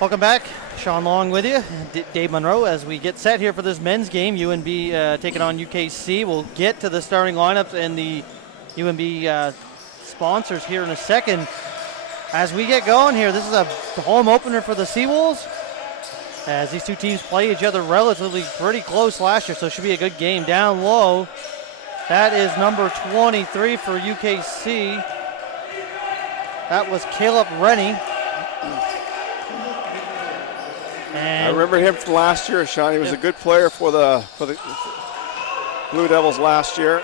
Welcome back. Sean Long with you. Dave Monroe as we get set here for this men's game. UNB taking on UKC. We'll get to the starting lineups and the UNB sponsors here in a second. As we get going here, this is a home opener for the Seawolves, as these two teams play each other relatively pretty close last year, so it should be a good game. Down low, that is number 23 for UKC. That was Caleb Rennie. I remember him from last year, Sean. He was a good player for the Blue Devils last year.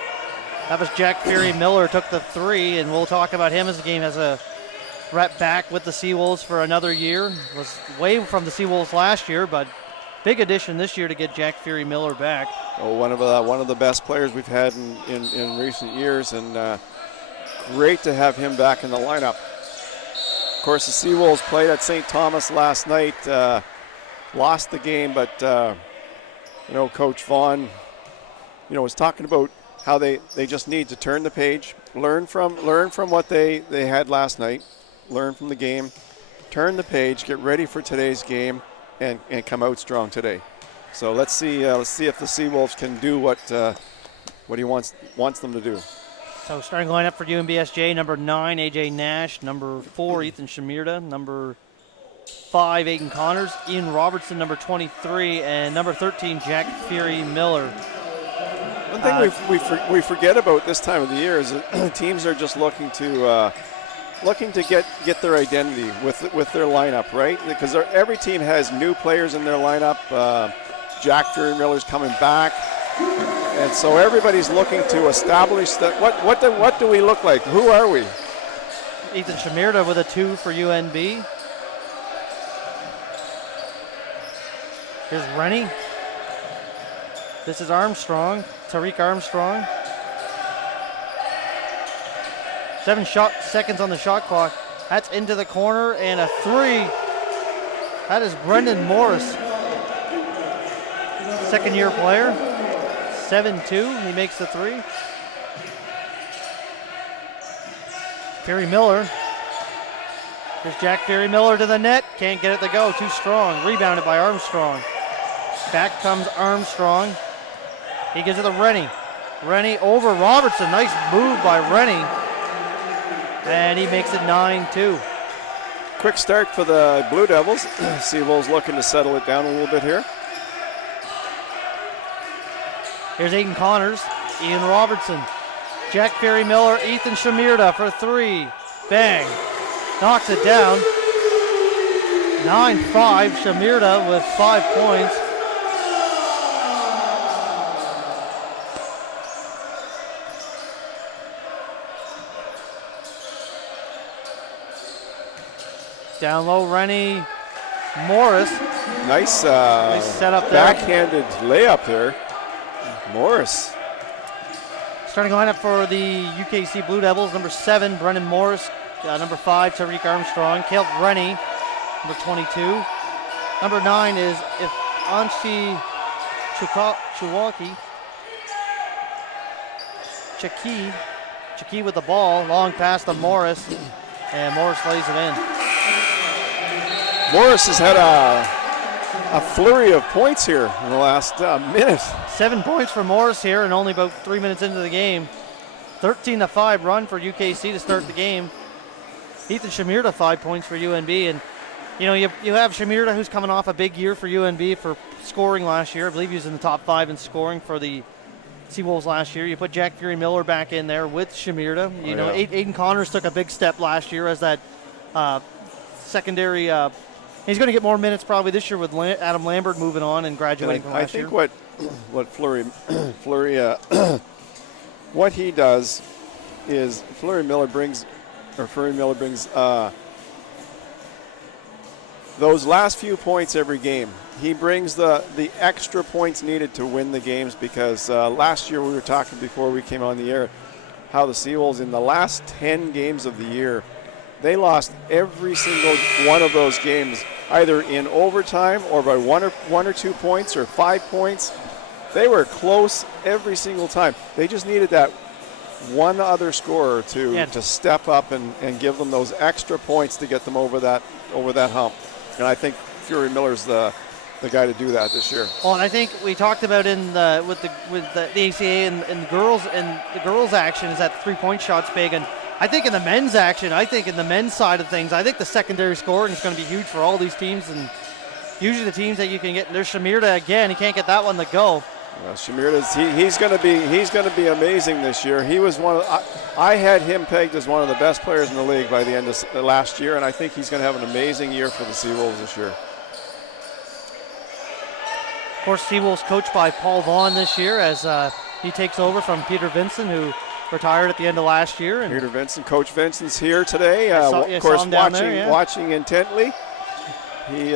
That was Jack Fury Miller, took the three, and we'll talk about him as the game has a rep back with the Seawolves for another year. Was way from the Seawolves last year, but big addition this year to get Jack Fury Miller back. Oh, one of the best players we've had in recent years, and great to have him back in the lineup. Of course, the Seawolves played at St. Thomas last night. Lost the game, but Coach Vaughn, was talking about how they just need to turn the page, learn from what they had last night, learn from the game, turn the page, get ready for today's game, and come out strong today. So let's see if the Seawolves can do what he wants them to do. So starting lineup for UNBSJ: number 9, AJ Nash; number 4, Ethan Shamirda; number 5, Aiden Connors; Ian Robertson, number 23, and number 13, Jack Fury Miller. One thing we forget about this time of the year is that teams are just looking to get their identity with their lineup, right? Because every team has new players in their lineup. Jack Fury Miller's coming back, and so everybody's looking to establish that. What do we look like? Who are we? Ethan Shamirda with a 2 for UNB. Here's Rennie. This is Armstrong, Tariq Armstrong. 7 seconds on the shot clock. That's into the corner, and a 3. That is Brendan Morris. Second-year player. 7-2, he makes the 3. Fury Miller. Here's Jack Fury Miller to the net. Can't get it to go, too strong. Rebounded by Armstrong. Back comes Armstrong. He gives it to Rennie. Rennie over Robertson. Nice move by Rennie. And he makes it 9-2. Quick start for the Blue Devils. Seawolves looking to settle it down a little bit here. Here's Aiden Connors, Ian Robertson, Jack Fury Miller, Ethan Shamirda for 3. Bang. Knocks it down. 9-5. Shamirda with 5 points. Down low, Rennie Morris. Nice setup there. Backhanded layup there. Morris. Starting lineup for the UKC Blue Devils: number 7, Brendan Morris; number 5, Tariq Armstrong; Caleb Rennie, number 22. Number 9 is Anshi Chiwaki. Chaki with the ball, long pass to Morris, and Morris lays it in. Morris has had a flurry of points here in the last minute. 7 points for Morris here, and only about 3 minutes into the game. 13-5 run for UKC to start the game. Ethan Shamirda 5 points for UNB, and you have Shamirda, who's coming off a big year for UNB for scoring last year. I believe he was in the top 5 in scoring for the Seawolves last year. You put Jack Fury Miller back in there with Shamirda. Aiden Connors took a big step last year as that secondary. He's going to get more minutes probably this year with Adam Lambert moving on and graduating from last year. I think what Fleury what he does is Fury Miller brings those last few points every game. He brings the extra points needed to win the games, because last year we were talking before we came on the air how the Seawolves in the last 10 games of the year, they lost every single one of those games, either in overtime or by one or 2 points or 5 points. They were close every single time. They just needed that one other scorer to step up and give them those extra points to get them over that hump. And I think Fury Miller's the guy to do that this year. Well, and I think we talked about with the ACAA and the girls action is that 3-point shot's big, and I think in the men's action, I think in the men's side of things, I think the secondary scoring is going to be huge for all these teams, and usually the teams that you can get. There's Shamirda again; he can't get that one to go. Shamirda's he's going to be amazing this year. He was I had him pegged as one of the best players in the league by the end of last year, and I think he's going to have an amazing year for the Seawolves this year. Of course, Seawolves coached by Paul Vaughn this year as he takes over from Peter Vincent, who retired at the end of last year. And Peter Vincent, Coach Vincent's here today. Of course, watching intently. He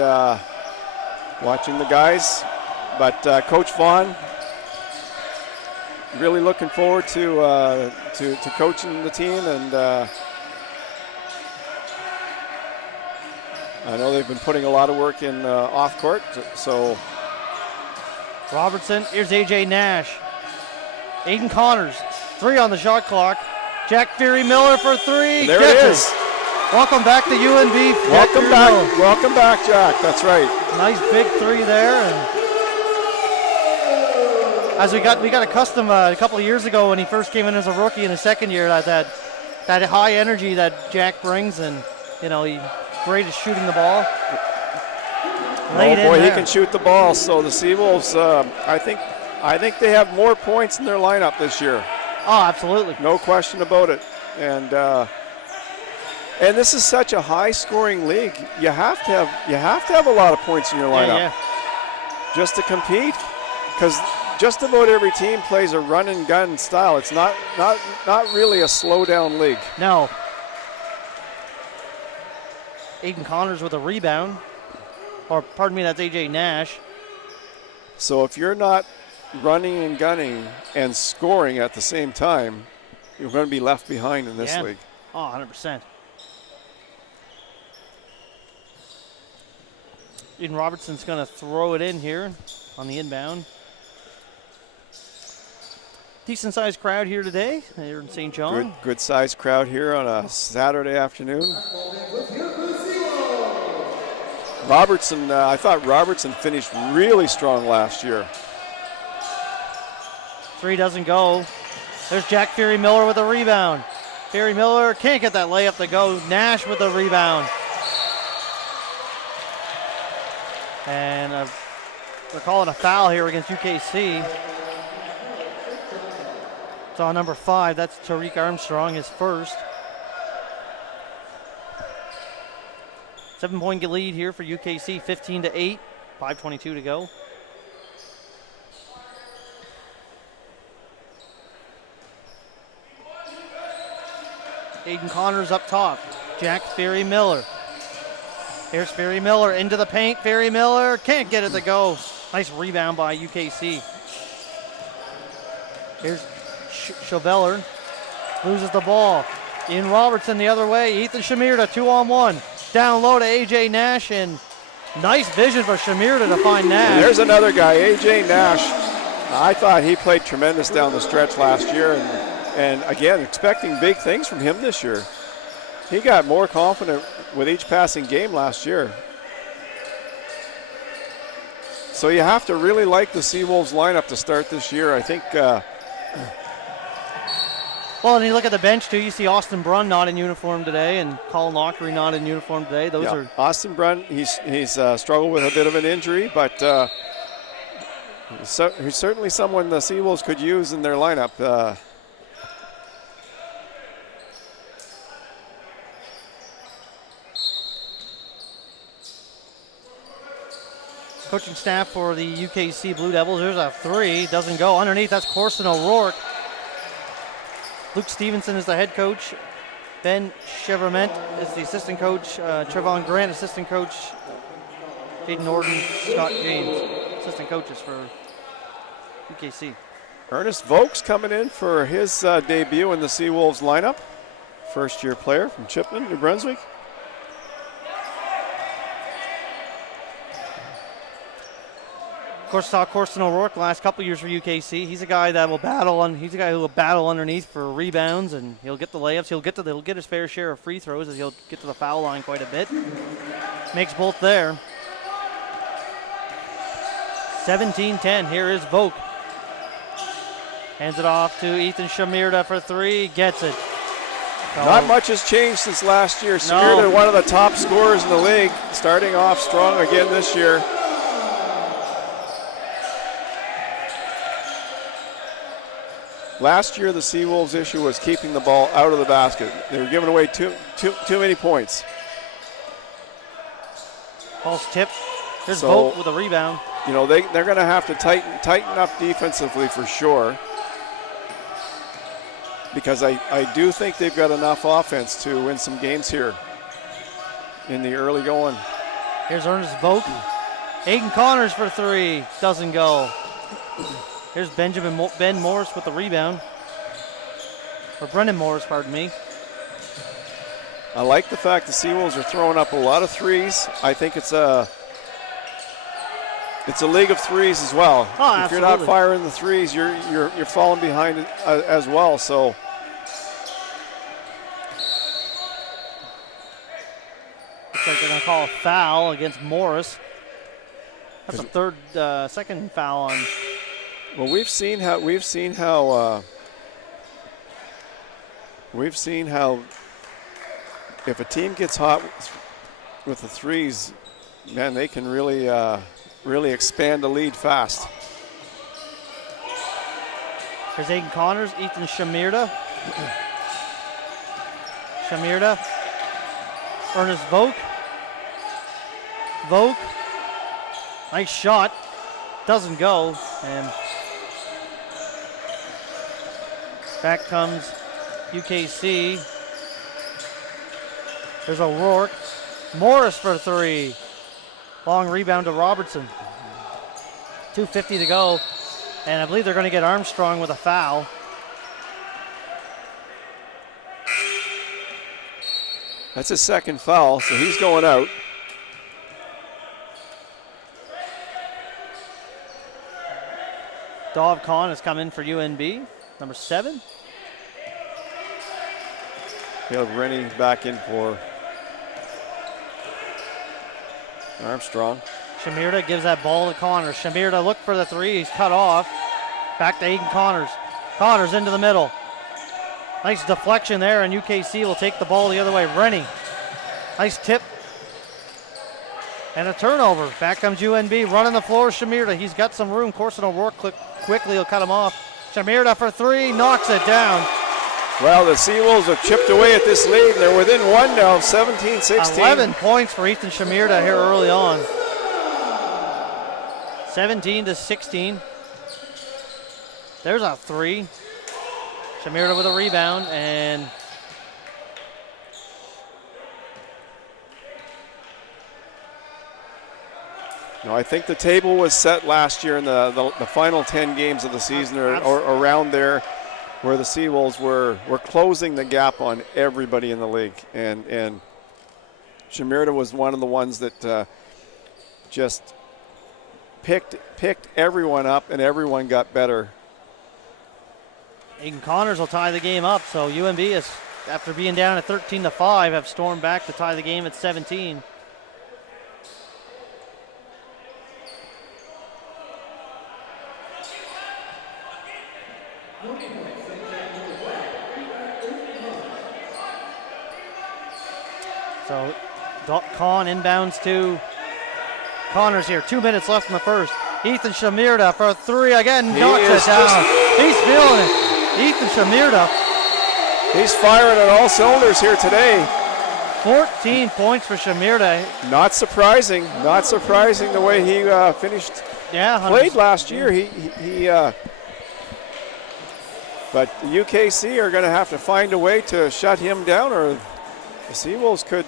watching the guys, but Coach Vaughn really looking forward to coaching the team, and I know they've been putting a lot of work in off court. So Robertson, here's AJ Nash, Aiden Connors. 3 on the shot clock. Jack Fury Miller for 3. There it is. Welcome back to UNB. Welcome back. Welcome back, Jack. That's right. Nice big 3 there. And as we got accustomed a couple of years ago when he first came in as a rookie in his second year, that high energy that Jack brings, and he's great at shooting the ball. He can shoot the ball. So the Seawolves, I think they have more points in their lineup this year. Oh, absolutely. No question about it. And this is such a high-scoring league. You have to have a lot of points in your lineup just to compete, because just about every team plays a run-and-gun style. It's not really a slow-down league. No. Aiden Connors with a rebound. Or, pardon me, that's AJ Nash. So if you're not running and gunning and scoring at the same time, you're going to be left behind in this league. Oh, 100%. Aiden Robertson's going to throw it in here on the inbound. Decent-sized crowd here today here in St. John. Good-sized crowd here on a Saturday afternoon. Robertson, I thought Robertson finished really strong last year. 3 doesn't go. There's Jack Fury Miller with a rebound. Fury Miller can't get that layup to go. Nash with the rebound. And they're calling a foul here against UKC. It's on number 5. That's Tariq Armstrong, his first. 7-point lead here for UKC, 15-8, 5:22 to go. Aiden Connors up top. Jack Fury Miller. Here's Fury Miller into the paint. Fury Miller can't get it to go. Nice rebound by UKC. Here's Chauveller. Loses the ball. Ian Robertson the other way. Ethan Shamirda 2-on-1. Down low to AJ Nash, and nice vision for Shamirda to find Nash. And there's another guy, AJ Nash. I thought he played tremendous down the stretch last year, and again, expecting big things from him this year. He got more confident with each passing game last year. So you have to really like the Seawolves lineup to start this year. I think well, and you look at the bench too, you see Austin Brunn not in uniform today, and Colin Lockery not in uniform today. Those are Austin Brunn, he's struggled with a bit of an injury, but he's certainly someone the Seawolves could use in their lineup. Coaching staff for the UKC Blue Devils. There's a 3, doesn't go. Underneath, that's Corson O'Rourke. Luke Stevenson is the head coach. Ben Chevrement is the assistant coach. Trevon Grant, assistant coach. Jaden Norton, Scott James, assistant coaches for UKC. Ernest Vokes coming in for his debut in the Seawolves lineup. First-year player from Chipman, New Brunswick. Of course, saw Corson O'Rourke last couple years for UKC. He's a guy that will battle he's a guy who will battle underneath for rebounds, and he'll get the layups. He'll get his fair share of free throws, as he'll get to the foul line quite a bit. Makes both there. 17-10. Here is Vogt. Hands it off to Ethan Shamirda for three. Gets it. Not much has changed since last year. Shamirda, one of the top scorers in the league, starting off strong again this year. Last year, the Seawolves' issue was keeping the ball out of the basket. They were giving away too many points. False tip. There's Vogt with a rebound. You know, they're going to have to tighten up defensively for sure, because I do think they've got enough offense to win some games here in the early going. Here's Ernest Vogt. Aiden Connors for three. Doesn't go. Here's Ben Morris with the rebound. Or Brendan Morris, pardon me. I like the fact the Seawolves are throwing up a lot of threes. I think it's a league of threes as well. Oh, if you're not firing the threes, you're falling behind as well. So looks like they're going to call a foul against Morris. That's a second foul on. Well, we've seen how if a team gets hot with the threes, man, they can really expand the lead fast. Here's Aiden Connors, Ethan Shamirda. Shamirda. Ernest Vogt. Vogt. Nice shot. Doesn't go. And back comes UKC. There's O'Rourke. Morris for three. Long rebound to Robertson. 2:50 to go. And I believe they're going to get Armstrong with a foul. That's his second foul, so he's going out. Dov Khan has come in for UNB, number 7. Caleb Rennie back in for Armstrong. Shamirda gives that ball to Connors. Shamirda looked for the three. He's cut off. Back to Aiden Connors. Connors into the middle. Nice deflection there, and UKC will take the ball the other way. Rennie. Nice tip. And a turnover. Back comes UNB. Running the floor, Shamirda. He's got some room. Corson O'Rourke quickly will cut him off. Shamirda for three. Knocks it down. Well, the Seawolves have chipped away at this lead. They're within one now, 17-16. 11 points for Ethan Shamirda here early on. 17-16. There's a three. Shamirda with a rebound, and no, I think the table was set last year in the final 10 games of the season or around there, where the Seawolves were closing the gap on everybody in the league. And Shamirda was one of the ones that just picked everyone up, and everyone got better. Aiden Connors will tie the game up, so UNB is, after being down at 13-5, have stormed back to tie the game at 17. So Khan inbounds to Connors here. 2 minutes left in the first. Ethan Shamirda for a three again. Knocks it down. He's feeling it. Ethan Shamirda. He's firing on all cylinders here today. 14 points for Shamirda. Not surprising. Not surprising the way he finished. Yeah, played last year. But the UKC are going to have to find a way to shut him down, or the Seawolves could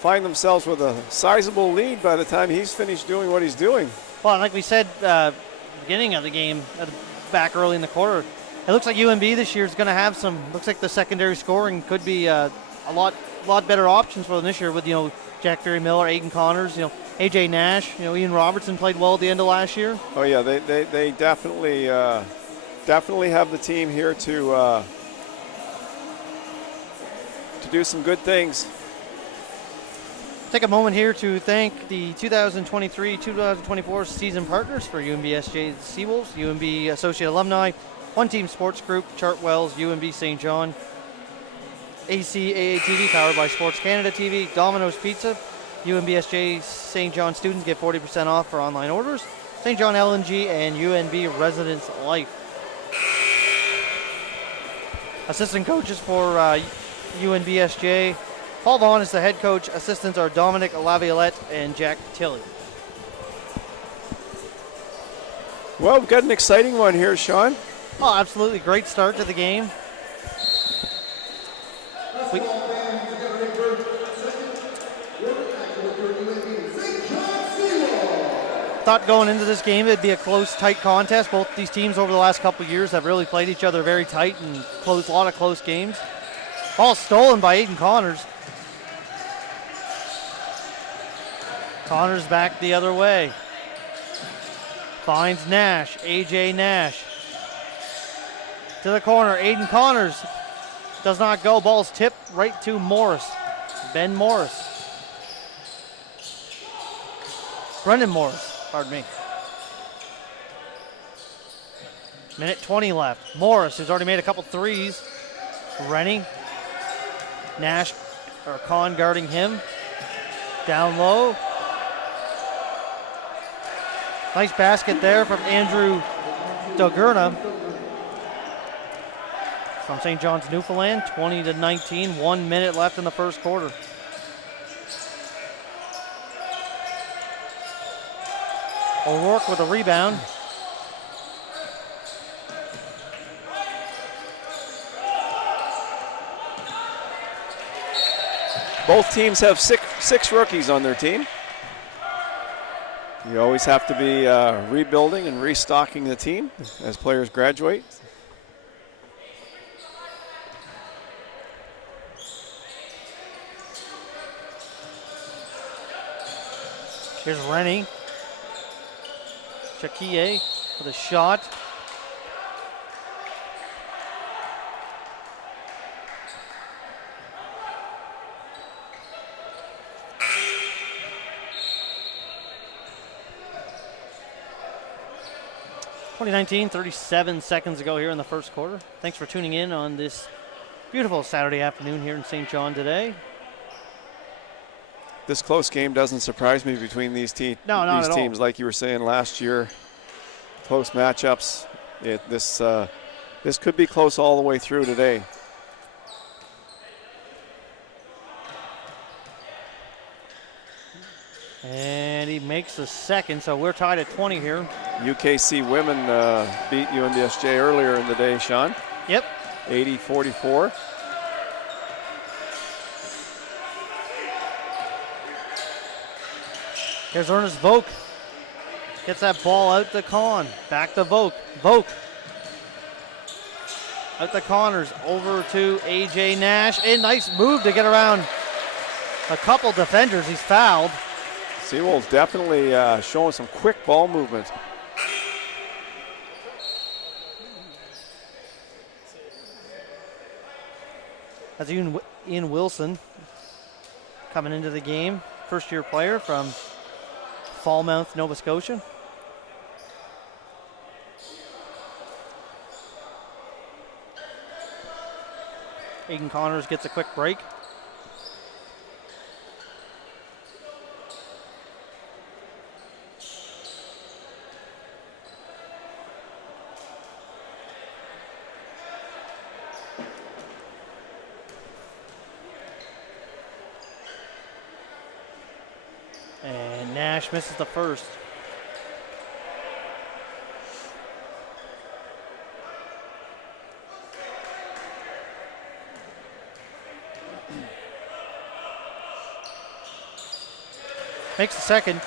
find themselves with a sizable lead by the time he's finished doing what he's doing. Well, like we said, beginning of the game, back early in the quarter, it looks like UNB this year is going to have some. Looks like the secondary scoring could be a lot better options for them this year with Jack Ferry Miller, Aiden Connors, AJ Nash, Ian Robertson played well at the end of last year. Oh yeah, they definitely have the team here to do some good things. Take a moment here to thank the 2023-2024 season partners for UNBSJ Seawolves, UNB Associate Alumni, One Team Sports Group, Chartwells, UNB St. John, ACAA TV powered by Sports Canada TV, Domino's Pizza, UNBSJ St. John students get 40% off for online orders, St. John LNG, and UNB Residence Life. Assistant coaches for UNBSJ. Paul Vaughn is the head coach. Assistants are Dominic Laviolette and Jack Tilley. Well, we've got an exciting one here, Sean. Oh, absolutely. Great start to the game. Thought going into this game it'd be a close, tight contest. Both these teams over the last couple of years have really played each other very tight and closed a lot of close games. Ball stolen by Aiden Connors. Connors back the other way. Finds Nash, AJ Nash. To the corner, Aiden Connors does not go. Ball's tipped right to Morris. Ben Morris. Brendan Morris, pardon me. Minute 20 left. Morris, who's already made a couple threes. Rennie. Nash, or Con guarding him. Down low. Nice basket there from Andrew Dogurna from St. John's, Newfoundland. 20-19, 1 minute left in the first quarter. O'Rourke with a rebound. Both teams have six rookies on their team. You always have to be rebuilding and restocking the team as players graduate. Here's Rennie. Shakie with a shot. (2019) 37 seconds ago here in the first quarter. Thanks for tuning in on this beautiful Saturday afternoon here in St. John today. This close game doesn't surprise me between these teams. Like you were saying last year, close matchups. This could be close all the way through today. And he makes the second, so we're tied at 20 here. UKC women beat UNBSJ earlier in the day, Sean. Yep. 80-44. Here's Ernest Volk. Gets that ball out to Con. Back to Volk. Volk. Out to Connors. Over to AJ Nash. A nice move to get around a couple defenders. He's fouled. Seawolves definitely showing some quick ball movement. That's Ian Wilson coming into the game. First-year player from Falmouth, Nova Scotia. Aiden Connors gets a quick break. And Nash misses the first. Makes the second,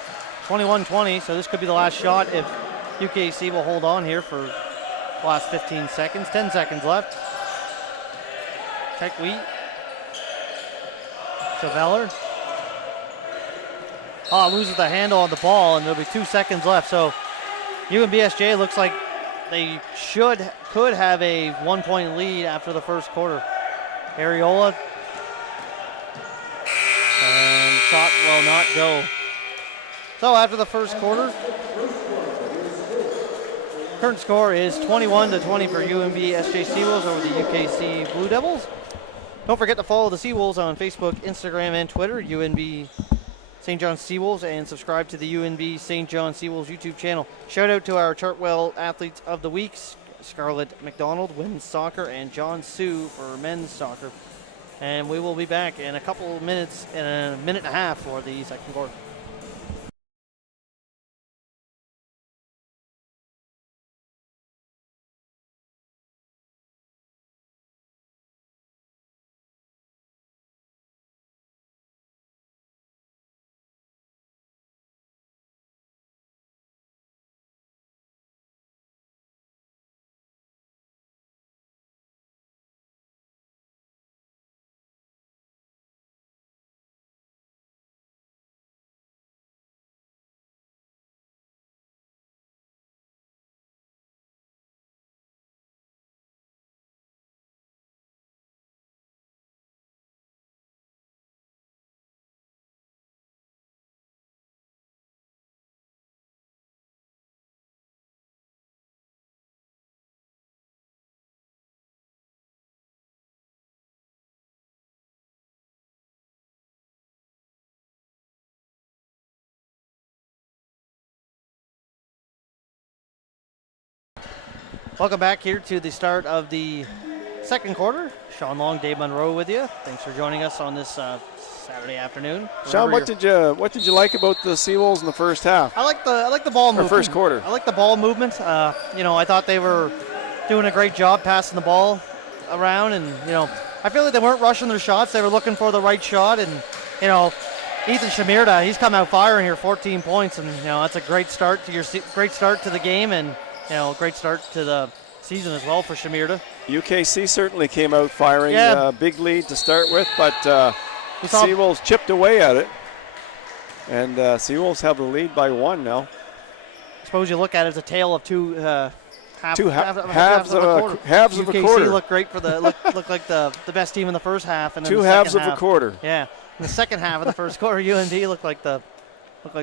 21-20, so this could be the last shot if UKC will hold on here for the last 15 seconds. 10 seconds left. Check Wheat. Cheveller. Loses the handle on the ball, and there'll be 2 seconds left. So UNBSJ looks like they could have a 1-point lead after the first quarter. Ariola. And shot will not go. So after the first quarter, current score is 21-20 for UNBSJ Seawolves over the UKC Blue Devils. Don't forget to follow the Seawolves on Facebook, Instagram, and Twitter, UNB St. John Seawolves, and subscribe to the UNB St. John Seawolves YouTube channel. Shout out to our Chartwell Athletes of the Week, Scarlett McDonald, women's soccer, and John Sue for men's soccer. And we will be back in a couple of minutes, in a minute and a half for the second quarter. Welcome back here to the start of the second quarter. Sean Long, Dave Monroe with you. Thanks for joining us on this Saturday afternoon. Sean, what did you like about the Seawolves in the first half? I like the ball movement. Or first quarter. I like the ball movement. I thought they were doing a great job passing the ball around, and I feel like they weren't rushing their shots. They were looking for the right shot, and Ethan Shamirda, he's come out firing here, 14 points, and that's a great start to the game, and great start to the season as well for Shamirda. UKC certainly came out firing. Yeah. Big lead to start with, but Seawolves chipped away at it. And Seawolves have the lead by 1 now. I suppose you look at it as a tale of two halves of a quarter. UKC looked great for looked like the best team in the first half, and then two halves of a quarter. Yeah, in the second half of the first quarter, UNB looked like the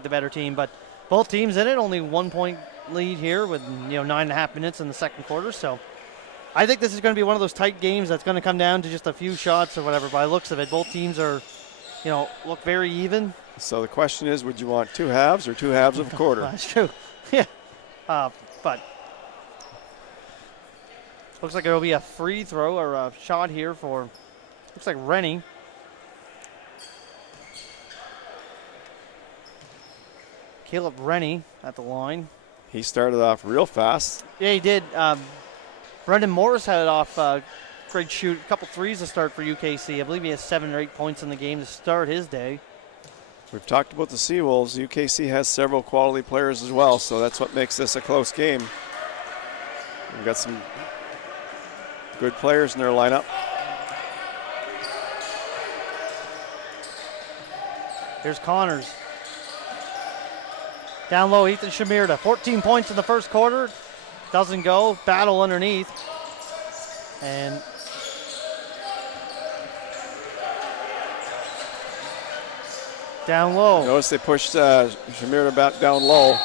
better team, but both teams in it, only 1 point lead here with 9.5 minutes in the second quarter. So I think this is going to be one of those tight games that's going to come down to just a few shots or whatever. By the looks of it, both teams are look very even. So the question is, would you want 2 halves or 2 halves of a quarter? That's true. Yeah, but looks like it'll be a free throw or a shot here for looks like Rennie. Caleb Rennie at the line. He started off real fast. Yeah, he did. Brendan Morris had off great shoot. A couple threes to start for UKC. I believe he has 7 or 8 points in the game to start his day. We've talked about the Seawolves. UKC has several quality players as well, so that's what makes this a close game. We've got some good players in their lineup. Here's Connors. Down low, Ethan Shamirda. 14 points in the first quarter. Doesn't go. Battle underneath. And down low. Notice they pushed Shamirda back down low.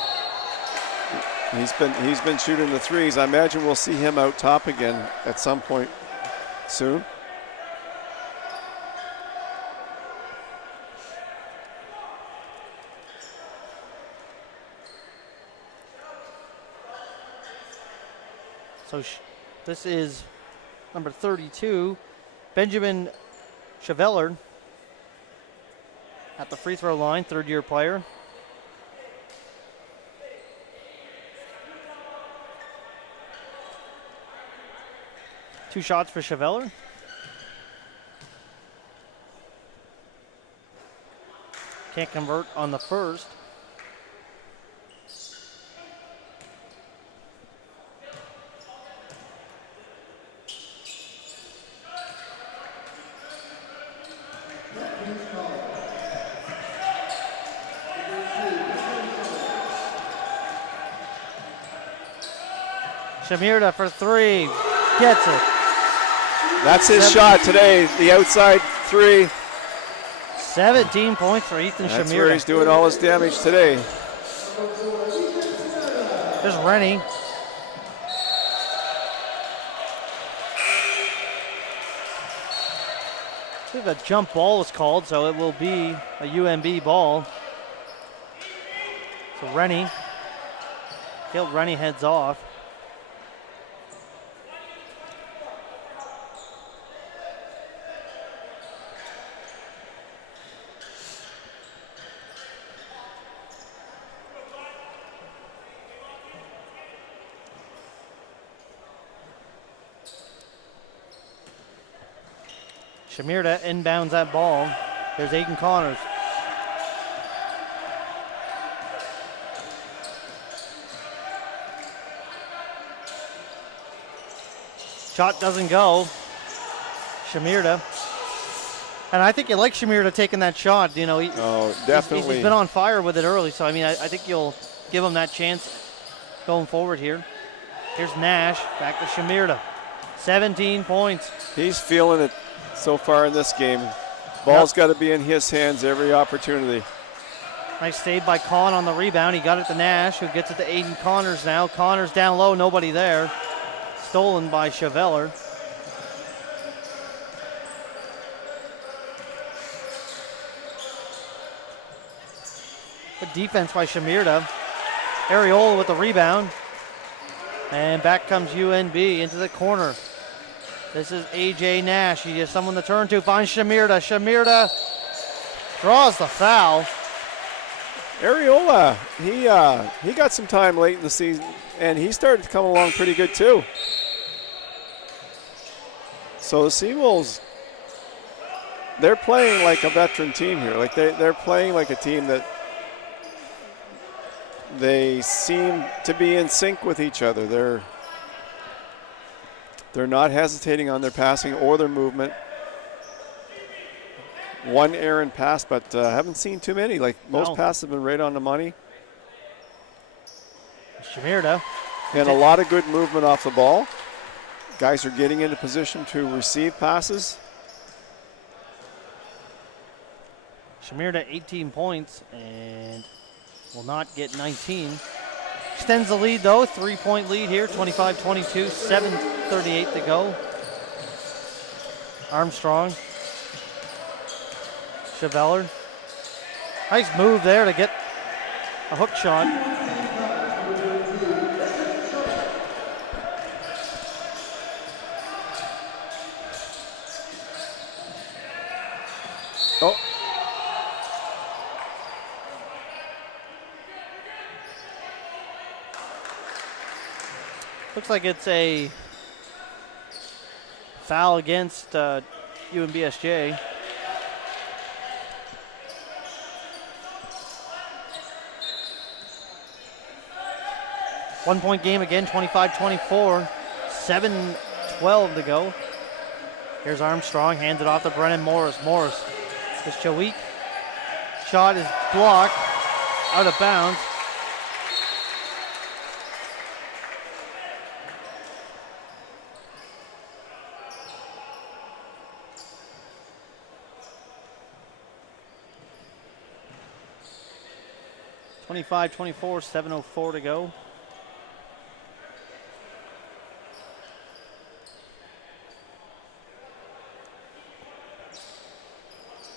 He's been shooting the threes. I imagine we'll see him out top again at some point soon. So this is number 32, Benjamin Cheveller at the free throw line, third-year player. Two shots for Cheveller. Can't convert on the first. Shamirda for 3, gets it. That's his shot today, the outside 3. 17 points for Ethan That's Shamir. where he's doing all his damage today. There's Rennie. I believe a jump ball was called, so it will be a UMB ball. So Rennie, Caleb Rennie heads off. Shamirda inbounds that ball. There's Aiden Connors. Shot doesn't go. Shamirda. And I think you like Shamirda taking that shot. You know, definitely. He's been on fire with it early, so I mean, I think you'll give him that chance going forward here. Here's Nash, back to Shamirda. 17 points. He's feeling it so far in this game. Ball's got to be in his hands every opportunity. Nice save by Con on the rebound. He got it to Nash, who gets it to Aiden Connors now. Connors down low, nobody there. Stolen by Cheveller. Good defense by Shamirda. Ariola with the rebound. And back comes UNB into the corner. This is AJ Nash. He has someone to turn to. Finds Shamirda. Shamirda draws the foul. Ariola, he got some time late in the season, and he started to come along pretty good too. So the Seawolves, they're playing like a veteran team here. Like they're playing like a team that they seem to be in sync with each other. They're not hesitating on their passing or their movement. One errant pass, but haven't seen too many. Like most passes have been right on the money. Shamirda. And a lot of good movement off the ball. Guys are getting into position to receive passes. Shamirda 18 points and will not get 19. Extends the lead though, 3-point lead here, 25-22, 7:38 to go. Armstrong. Cheveller. Nice move there to get a hook shot. Oh. Looks like it's a foul against UNBSJ. One-point game again, 25-24, 7:12 to go. Here's Armstrong, hands it off to Brennan Morris. Morris is Chawik. Shot is blocked, out of bounds. (25-24), 7:04 to go.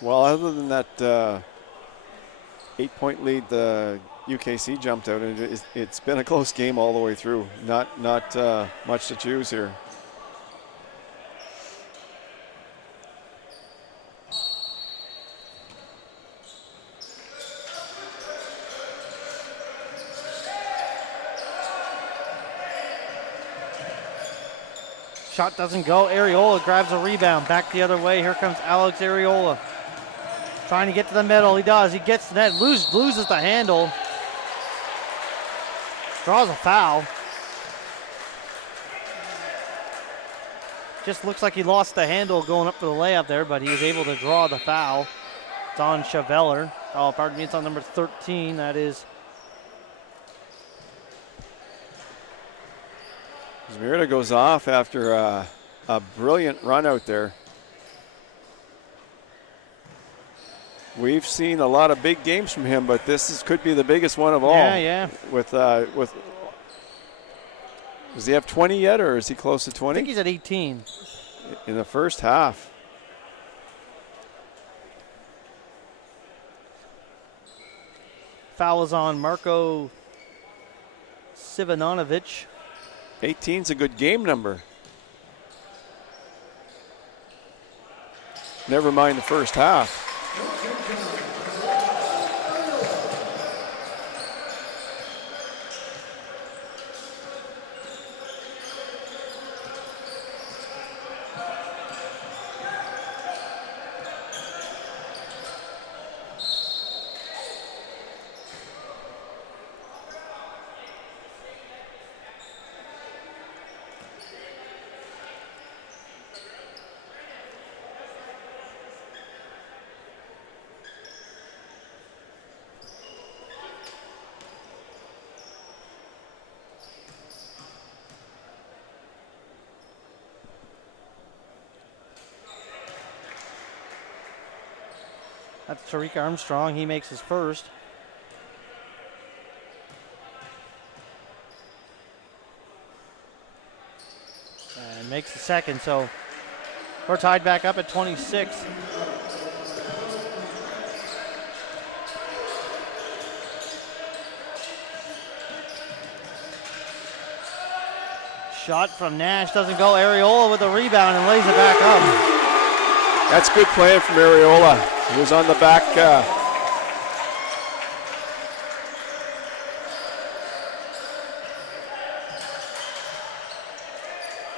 Well, other than that 8-point lead, the UKC jumped out, and it's been a close game all the way through. Not much to choose here. Shot doesn't go. Ariola grabs a rebound. Back the other way. Here comes Alex Ariola. Trying to get to the middle. He does. He gets to net. Loses the handle. Draws a foul. Just looks like he lost the handle going up for the layup there, but he was able to draw the foul. It's on Cheveller. Oh, pardon me. It's on number 13. That is Zmierda goes off after a brilliant run out there. We've seen a lot of big games from him, but could be the biggest one of all. Yeah. With does he have 20 yet, or is he close to 20? I think he's at 18. In the first half. Foul is on Marko Sivanovic. 18's a good game number. Never mind the first half. That's Tariq Armstrong. He makes his first. And makes the second, so we're tied back up at 26. Shot from Nash doesn't go. Areola with the rebound and lays it back up. That's good playing from Areola. He was on the back.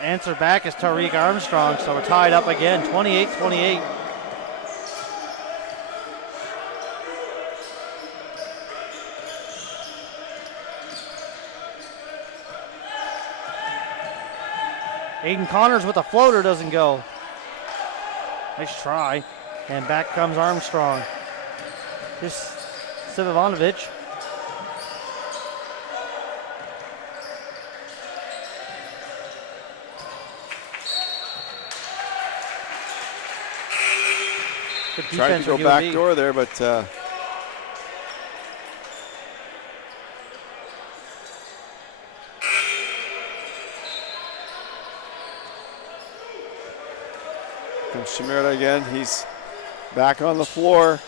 Answer back is Tariq Armstrong, so we're tied up again, 28-28. Aiden Connors with a floater doesn't go. Nice try. And back comes Armstrong. Here's Sivanovic. Tried to go back door there, but comes Shimerda again. He's back on the floor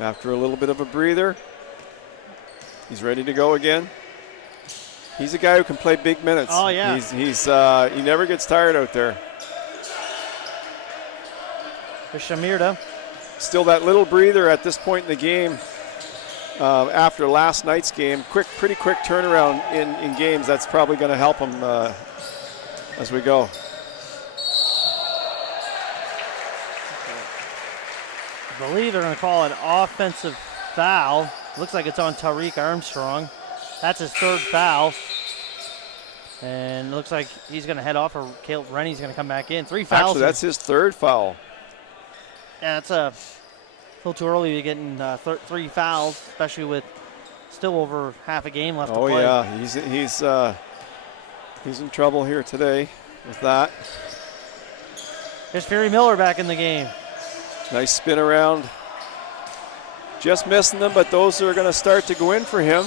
after a little bit of a breather. He's ready to go again. He's a guy who can play big minutes. Oh yeah. He never gets tired out there. For Shimerda. Still that little breather at this point in the game. After last night's game, pretty quick turnaround in games. That's probably going to help him as we go. I believe they're going to call an offensive foul. Looks like it's on Tariq Armstrong. That's his third foul. And it looks like he's going to head off, or Caleb Rennie's going to come back in. 3 fouls. Actually, that's his third foul. Yeah, it's a little too early to get in 3 fouls, especially with still over half a game left to play. Oh yeah, he's in trouble here today with that. There's Fury Miller back in the game. Nice spin around. Just missing them, but those are going to start to go in for him.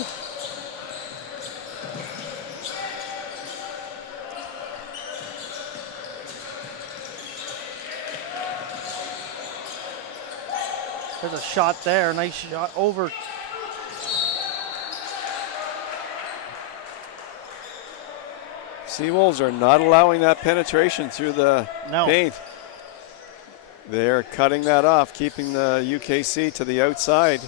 There's a shot there. Nice shot over. Seawolves are not allowing that penetration through the paint. They're cutting that off, keeping the UKC to the outside.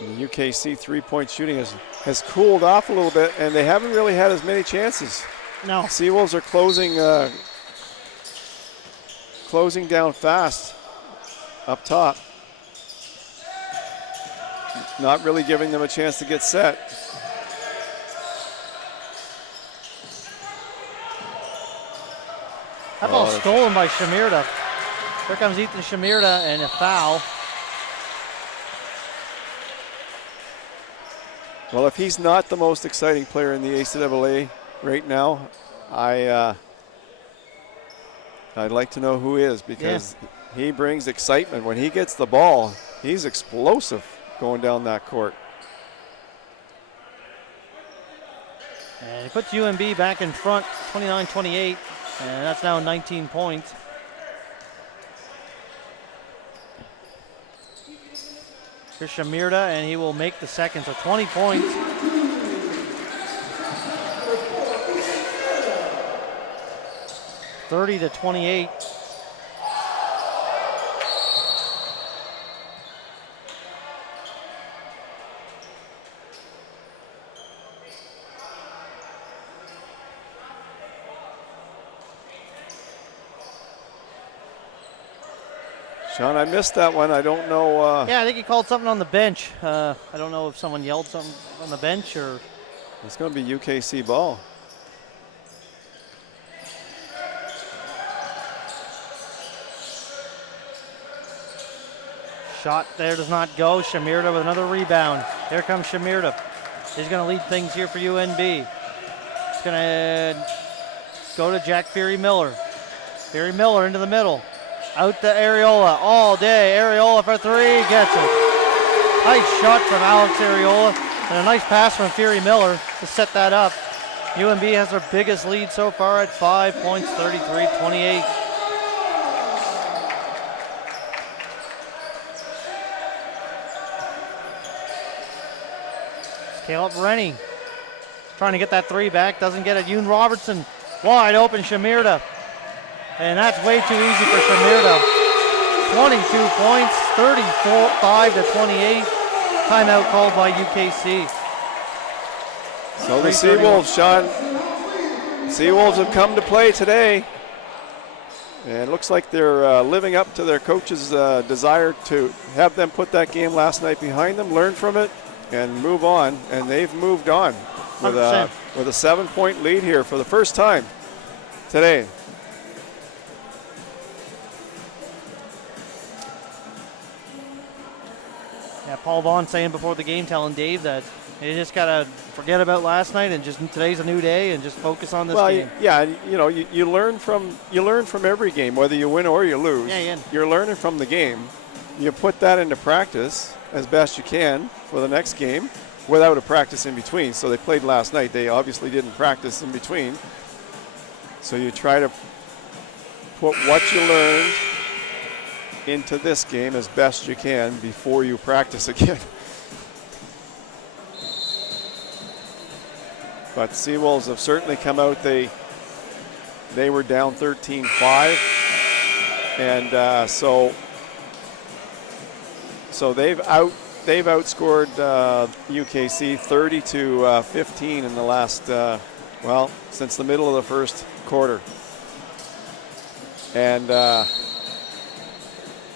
And the UKC three-point shooting has cooled off a little bit, and they haven't really had as many chances. No. Seawolves are closing down fast up top. Not really giving them a chance to get set. That ball stolen by Shimerda. Here comes Ethan Shimerda and a foul. Well, if he's not the most exciting player in the ACAA right now, I'd like to know who is, because he brings excitement. When he gets the ball, he's explosive going down that court. And he puts UNB back in front, 29-28, and that's now 19 points. Here's Shamirda, and he will make the second, so 20 points. (30-28). Sean, I missed that one. I don't know. Yeah, I think he called something on the bench. I don't know if someone yelled something on the bench or. It's going to be UKC ball. Shot there does not go. Shamirda with another rebound. Here comes Shamirda. He's going to lead things here for UNB. He's going to go to Jack Fury Miller. Fury Miller into the middle. Out to Areola all day. Areola for three, gets it. Nice shot from Alex Areola, and a nice pass from Fury Miller to set that up. UNB has their biggest lead so far at 5 points, 33-28. Caleb Rennie trying to get that three back, doesn't get it. Yoon Robertson wide open, Shamirda. And that's way too easy for Shamirda. 22 points, 35-28. Timeout called by UKC. So the Seawolves, Sean, Seawolves have come to play today. And it looks like they're living up to their coach's desire to have them put that game last night behind them, learn from it, and move on. And they've moved on with a 7-point lead here for the first time today. Yeah, Paul Vaughn saying before the game, telling Dave that you just gotta forget about last night and just today's a new day and just focus on this game. Yeah, you learn from every game, whether you win or you lose. Yeah. You're learning from the game. You put that into practice as best you can for the next game without a practice in between. So they played last night. They obviously didn't practice in between. So you try to put what you learned into this game as best you can before you practice again. But Seawolves have certainly come out. They were down 13-5, and so they've outscored UKC 30-15 in the last since the middle of the first quarter, and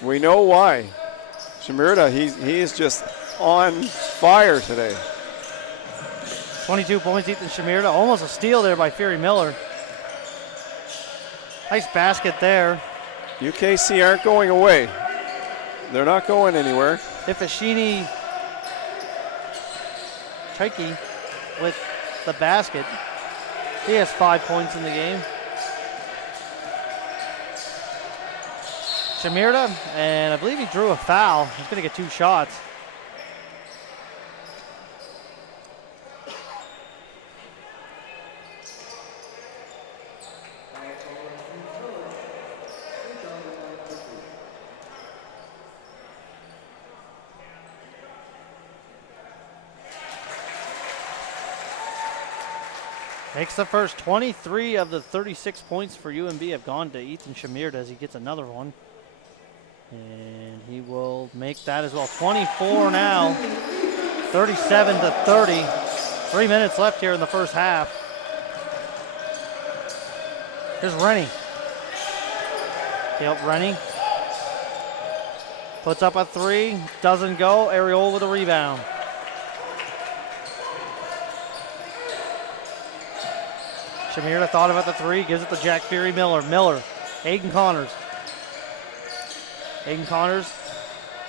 we know why. Shamirda, he is just on fire today. 22 points, Ethan Shamirda. Almost a steal there by Fury Miller. Nice basket there. UKC aren't going away. They're not going anywhere. Ifashini Chaiki with the basket. He has 5 points in the game. Shamirda, and I believe he drew a foul. He's going to get 2 shots. Makes the first. 23 of the 36 points for UNB have gone to Ethan Shamirda as he gets another one. And he will make that as well. 24 now, 37-30. 3 minutes left here in the first half. Here's Rennie. Caleb Rennie puts up a 3, doesn't go. Areola with a rebound. Shamirda thought about the 3, gives it to Jack Fury Miller. Aiden Connors.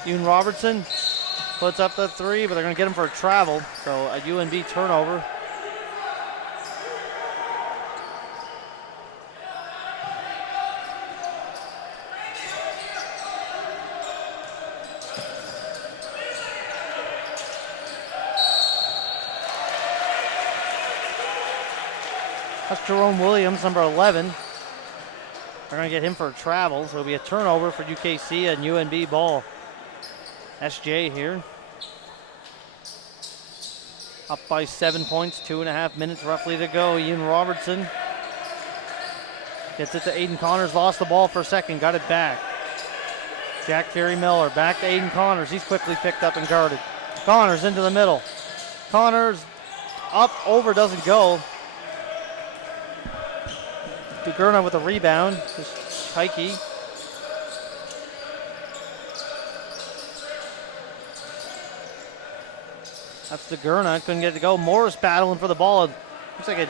Yoon Robertson puts up the three, but they're going to get him for a travel. So a UNB turnover. That's Jerome Williams, number 11. They're going to get him for a travel, so it'll be a turnover for UKC and UNB ball. SJ here. Up by 7 points, 2.5 minutes roughly to go. Ian Robertson gets it to Aiden Connors, lost the ball for a second, got it back. Jack Ferry Miller back to Aiden Connors. He's quickly picked up and guarded. Connors into the middle. Connors up, over, doesn't go. Gurna with a rebound. Just Heike. That's the Gurna. Couldn't get it to go. Morris battling for the ball. Looks like it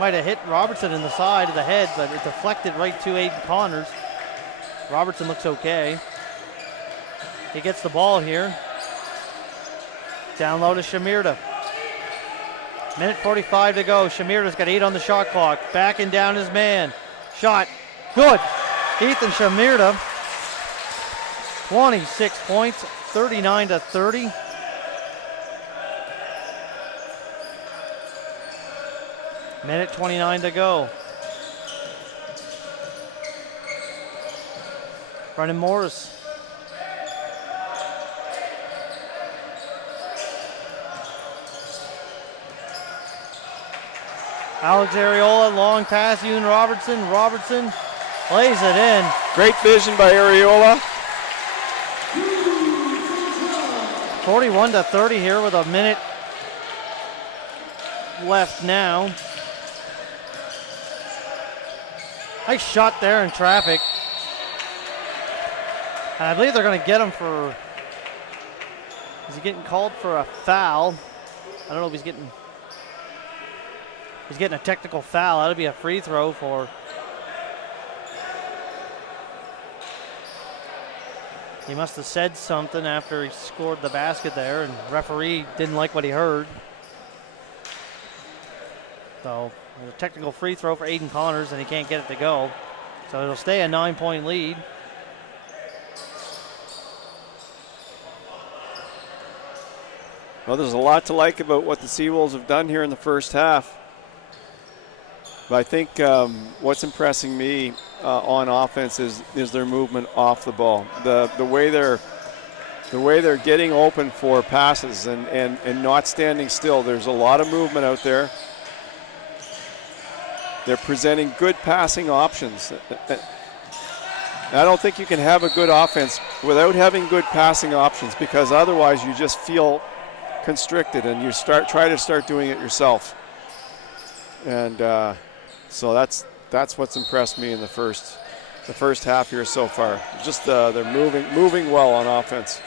might have hit Robertson in the side of the head, but it deflected right to Aiden Connors. Robertson looks okay. He gets the ball here. Down low to Shamirda. Minute 45 to go. Shamirda's got 8 on the shot clock. Backing down his man. Shot. Good. Ethan Shamirda. 26 points. 39-30. Minute 29 to go. Brennan Morris. Alex Areola, long pass, Ewan Robertson. Robertson lays it in. Great vision by Areola. 41-30 here with a minute left now. Nice shot there in traffic. And I believe they're going to get him for, is he getting called for a foul? I don't know if he's getting a technical foul. That'll be a free throw for, he must have said something after he scored the basket there, and referee didn't like what he heard. So a technical free throw for Aiden Connors, and he can't get it to go. So it'll stay a 9-point lead. Well, there's a lot to like about what the Seawolves have done here in the first half. But I think what's impressing me on offense is their movement off the ball. The way they're getting open for passes and not standing still. There's a lot of movement out there. They're presenting good passing options. I don't think you can have a good offense without having good passing options, because otherwise you just feel constricted and you try to start doing it yourself. And so that's what's impressed me in the first half here so far. Just they're moving well on offense.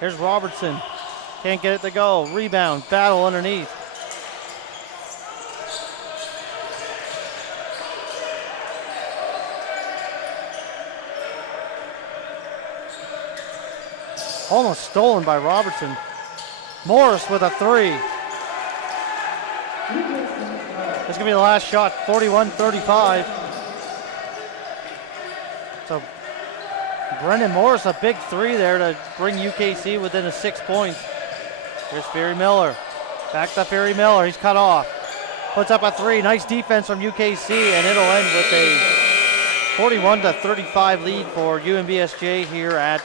Here's Robertson. Can't get it to go. Rebound, battle underneath. Almost stolen by Robertson. Morris with a three. This is going to be the last shot, 41-35. So Brendan Morris, a big three there to bring UKC within a 6 points. Here's Ferry Miller. Back to Ferry Miller. He's cut off. Puts up a three. Nice defense from UKC, and it'll end with a 41-35 lead for UNBSJ here at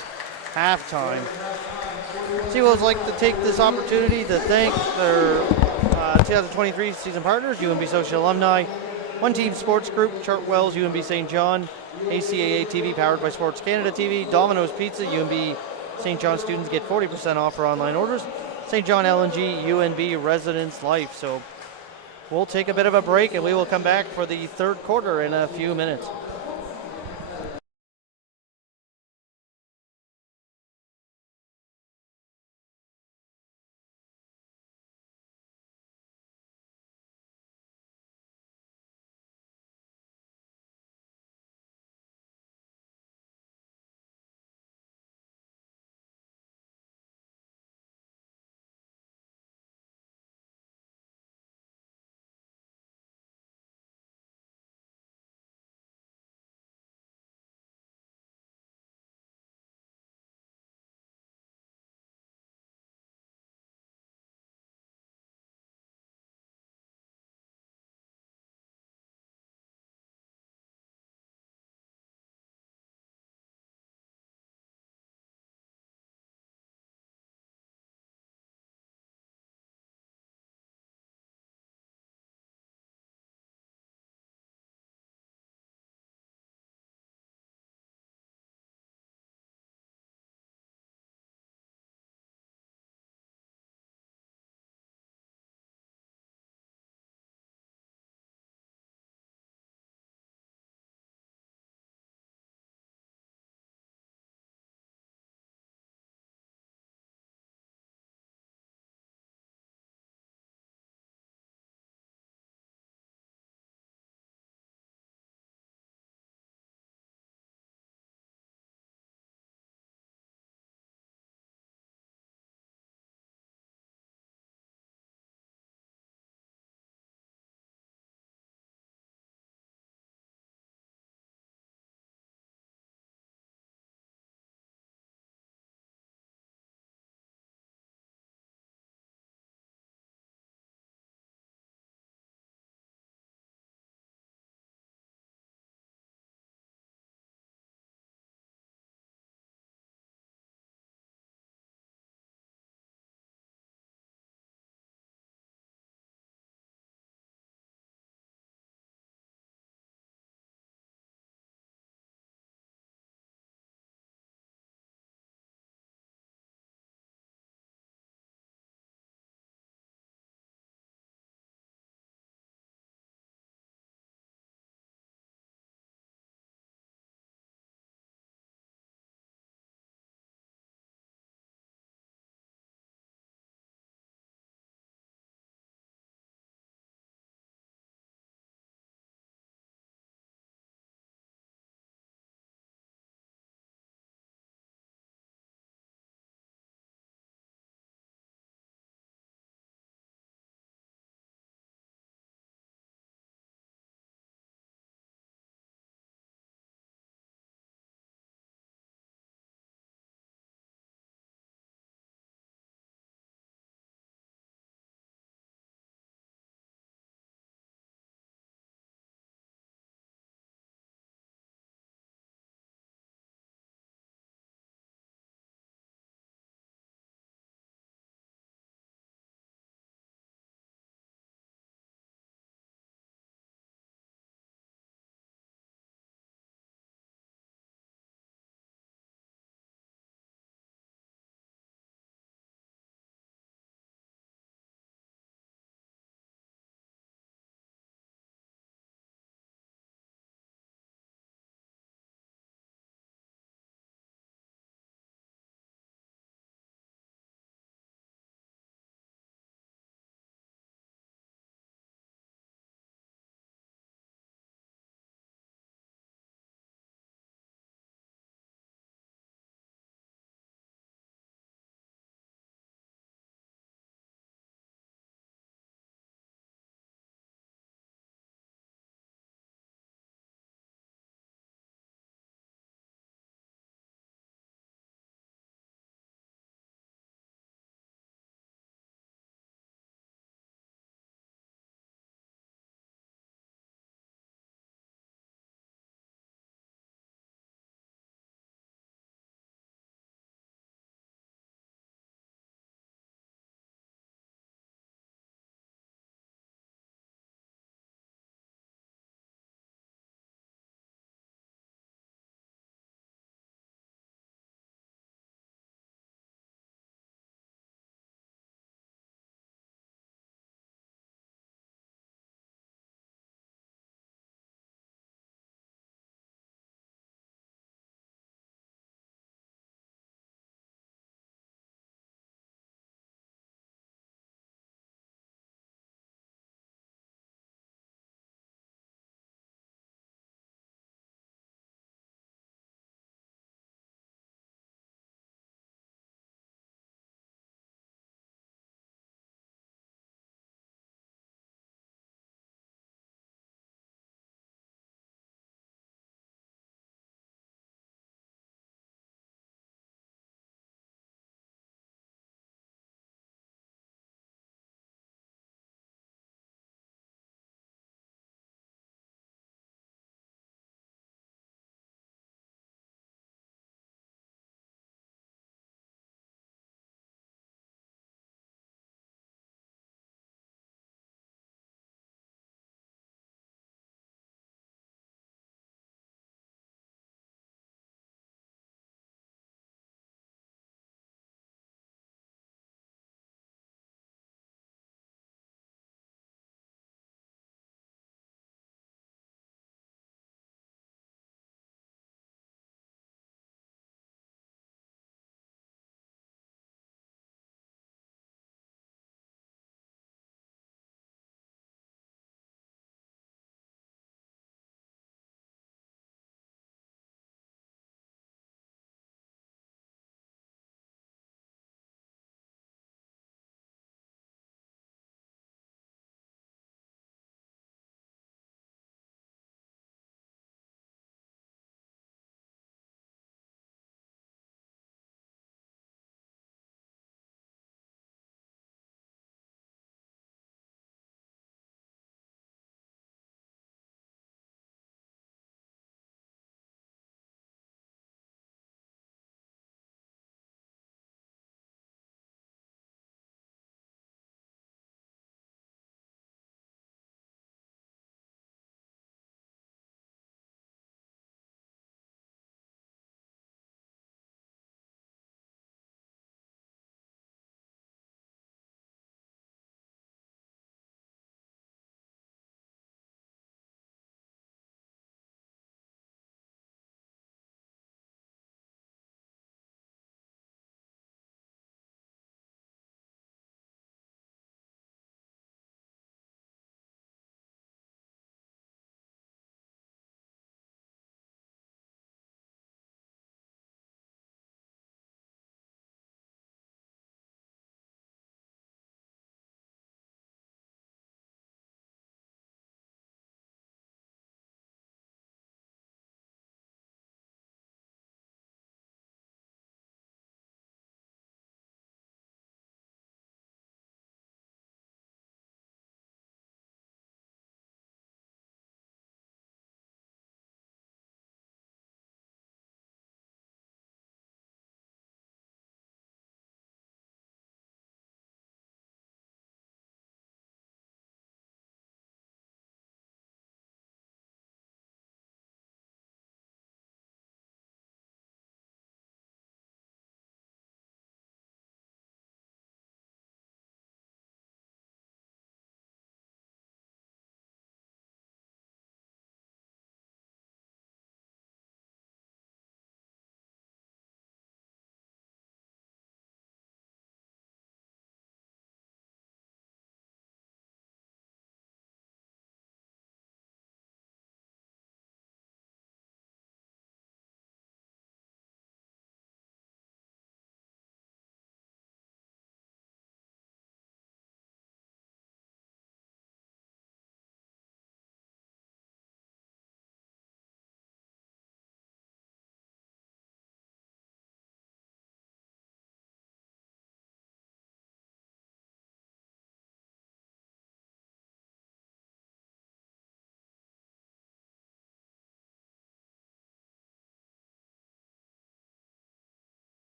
halftime. Seawolves like to take this opportunity to thank their 2023 season partners, UNB Social Alumni, One Team Sports Group, Chartwells, UNB St. John, ACAA TV powered by Sports Canada TV, Domino's Pizza, UNB St. John students get 40% off for online orders, St. John LNG, UNB Residence Life. So we'll take a bit of a break and we will come back for the third quarter in a few minutes.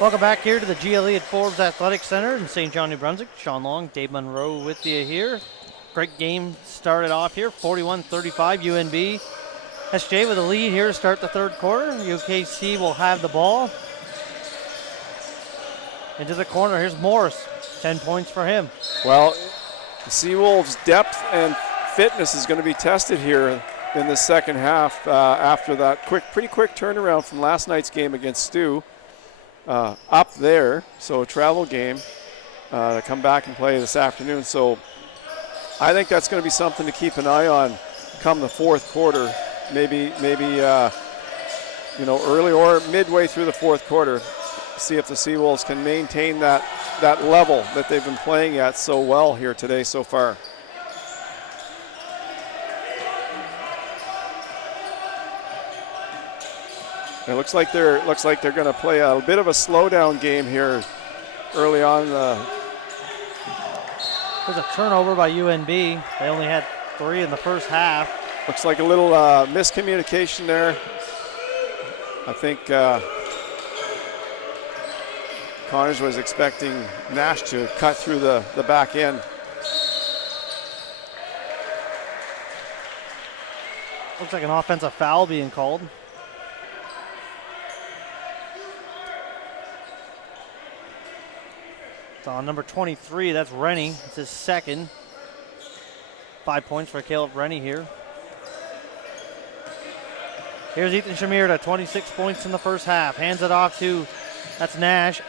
Welcome back here to the GLE at Forbes Athletic Center in St. John, New Brunswick. Sean Long, Dave Monroe with you here. Great game started off here, 41-35 UNB. SJ with a lead here to start the third quarter. UKC will have the ball. Into the corner, here's Morris. 10 points for him. Well, the Seawolves' depth and fitness is going to be tested here in the second half after that pretty quick turnaround from last night's game against Stu. Up there, so a travel game to come back and play this afternoon. So I think that's going to be something to keep an eye on come the fourth quarter, maybe early or midway through the fourth quarter. See if the Seawolves can maintain that level that they've been playing at so well here today so far. It looks like they're going to play a bit of a slowdown game here early on. There's a turnover by UNB. They only had 3 in the first half. Looks like a little miscommunication there. I think Connors was expecting Nash to cut through the back end. Looks like an offensive foul being called. It's on number 23, that's Rennie. It's his second. 5 points for Caleb Rennie here. Here's Ethan Shamirda, 26 points in the first half. Hands it off to, that's Nash.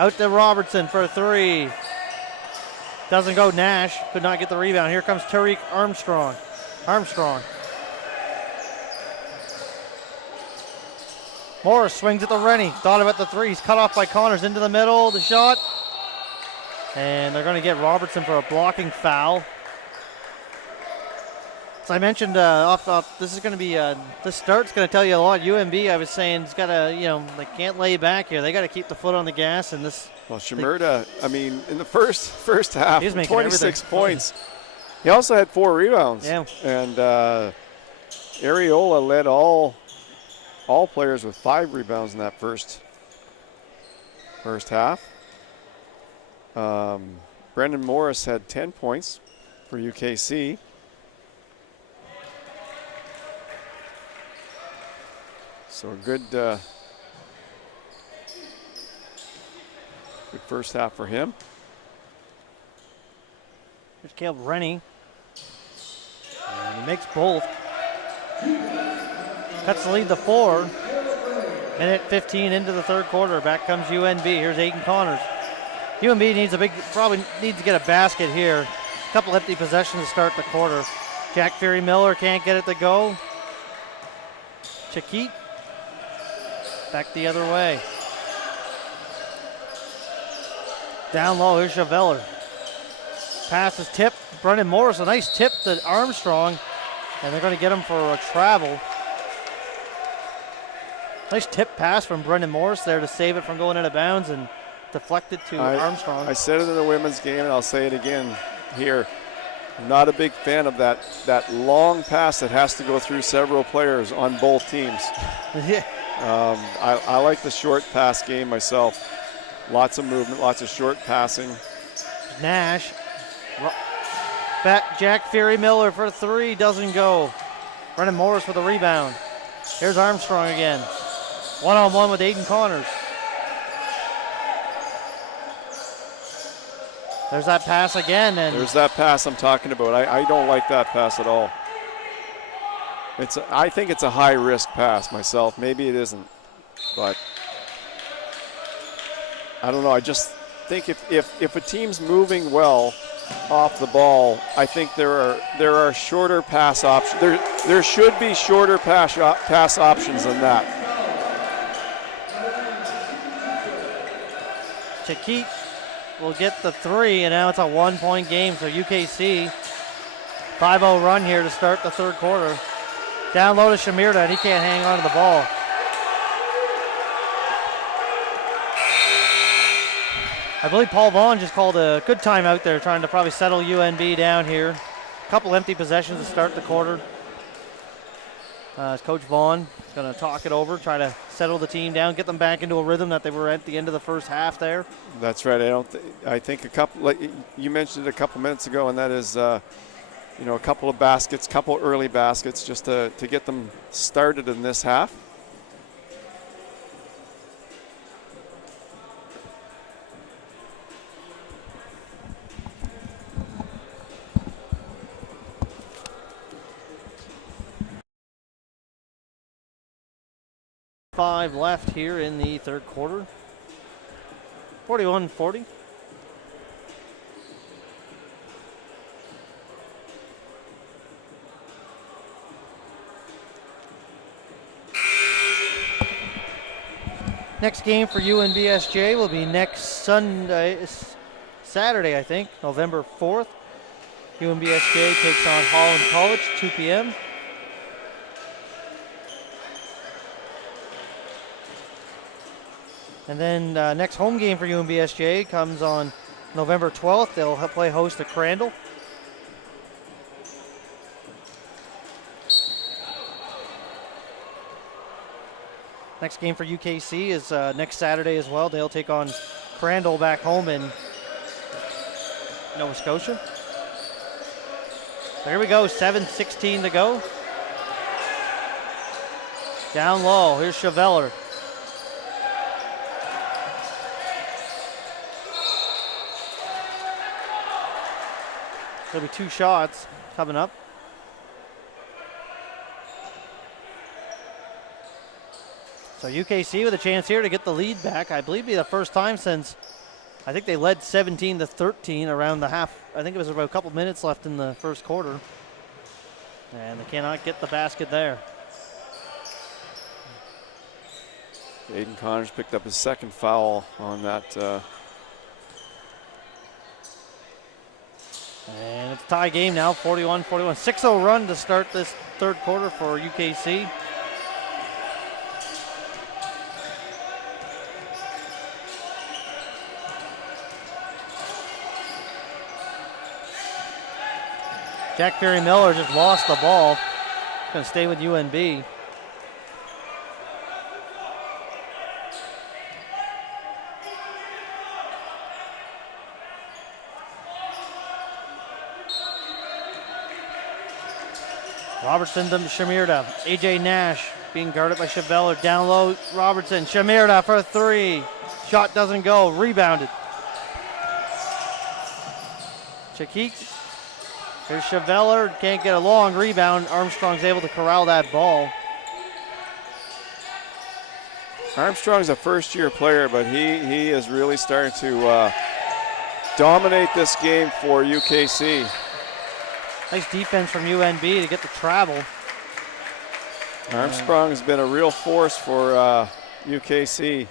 Out to Robertson for a 3. Doesn't go. Nash could not get the rebound. Here comes Tariq Armstrong. Morris swings at the Rennie. Thought about the 3. He's cut off by Connors into the middle. The shot. And they're going to get Robertson for a blocking foul. As I mentioned, this is going to be, this start's going to tell you a lot. UNB, I was saying, it's got to, they can't lay back here. They got to keep the foot on the gas. And this. Well, Shamirda, in the first half, 26 everything. points. He also had 4 rebounds. Yeah. And Areola led all players with 5 rebounds in that first half. Brendan Morris had 10 points for UKC. So a good first half for him. Here's Caleb Rennie. And he makes both. Cuts the lead to 4. Minute 15 into the third quarter. Back comes UNB. Here's Aiden Connors. UNB probably needs to get a basket here. A couple empty possessions to start the quarter. Jack Fury Miller can't get it to go. Chakit back the other way. Down low, here's Chaveller. Pass is tipped. Brendan Morris, a nice tip to Armstrong. And they're going to get him for a travel. Nice tip pass from Brendan Morris there to save it from going out of bounds and deflected to Armstrong. I said it in the women's game, and I'll say it again here. I'm not a big fan of that long pass that has to go through several players on both teams. Yeah. I like the short pass game myself. Lots of movement, lots of short passing. Nash. Back Jack Fury Miller for 3, doesn't go. Brendan Morris with a rebound. Here's Armstrong again. One-on-one with Aiden Connors. There's that pass again. And there's that pass I'm talking about. I don't like that pass at all. I think it's a high-risk pass myself. Maybe it isn't, but I don't know. I just think if a team's moving well off the ball, I think there are shorter pass options. There should be shorter pass options than that. Chakit will get the 3, and now it's a 1-point game. So UKC 5-0 run here to start the third quarter. Down low to Shamirda, and he can't hang on to the ball. I believe Paul Vaughn just called a good timeout there, trying to probably settle UNB down here. A couple empty possessions to start the quarter. It's Coach Vaughn Going to talk it over, try to settle the team down, get them back into a rhythm that they were at the end of the first half there. That's right. I think a couple, like you mentioned it a couple minutes ago, and that is, you know, a couple of baskets, couple early baskets, just to get them started in this half. Five left here in the third quarter. 41-40. Next game for UNBSJ will be next Saturday, I think, November 4th. UNBSJ takes on Holland College, 2 p.m. And then next home game for UNBSJ comes on November 12th. They'll play host to Crandall. Next game for UKC is next Saturday as well. They'll take on Crandall back home in Nova Scotia. So here we go, 7:16 to go. Down low, here's Cheveller. There'll be two shots coming up. So UKC with a chance here to get the lead back. I believe it'll be the first time since I think they led 17-13 around the half. I think it was about a couple minutes left in the first quarter. And they cannot get the basket there. Aiden Connors picked up his second foul on that. And it's a tie game now, 41-41. 6-0 run to start this third quarter for UKC. Jack Perry Miller just lost the ball. Going to stay with UNB. Robertson to Shamirda. AJ Nash being guarded by Cheveller. Down low, Robertson. Shamirda for three. Shot doesn't go. Rebounded. Chakik. Here's Cheveller. Can't get a long rebound. Armstrong's able to corral that ball. Armstrong's a first-year player, but he is really starting to dominate this game for UKC. Nice defense from UNB to get the travel. Armstrong has been a real force for UKC.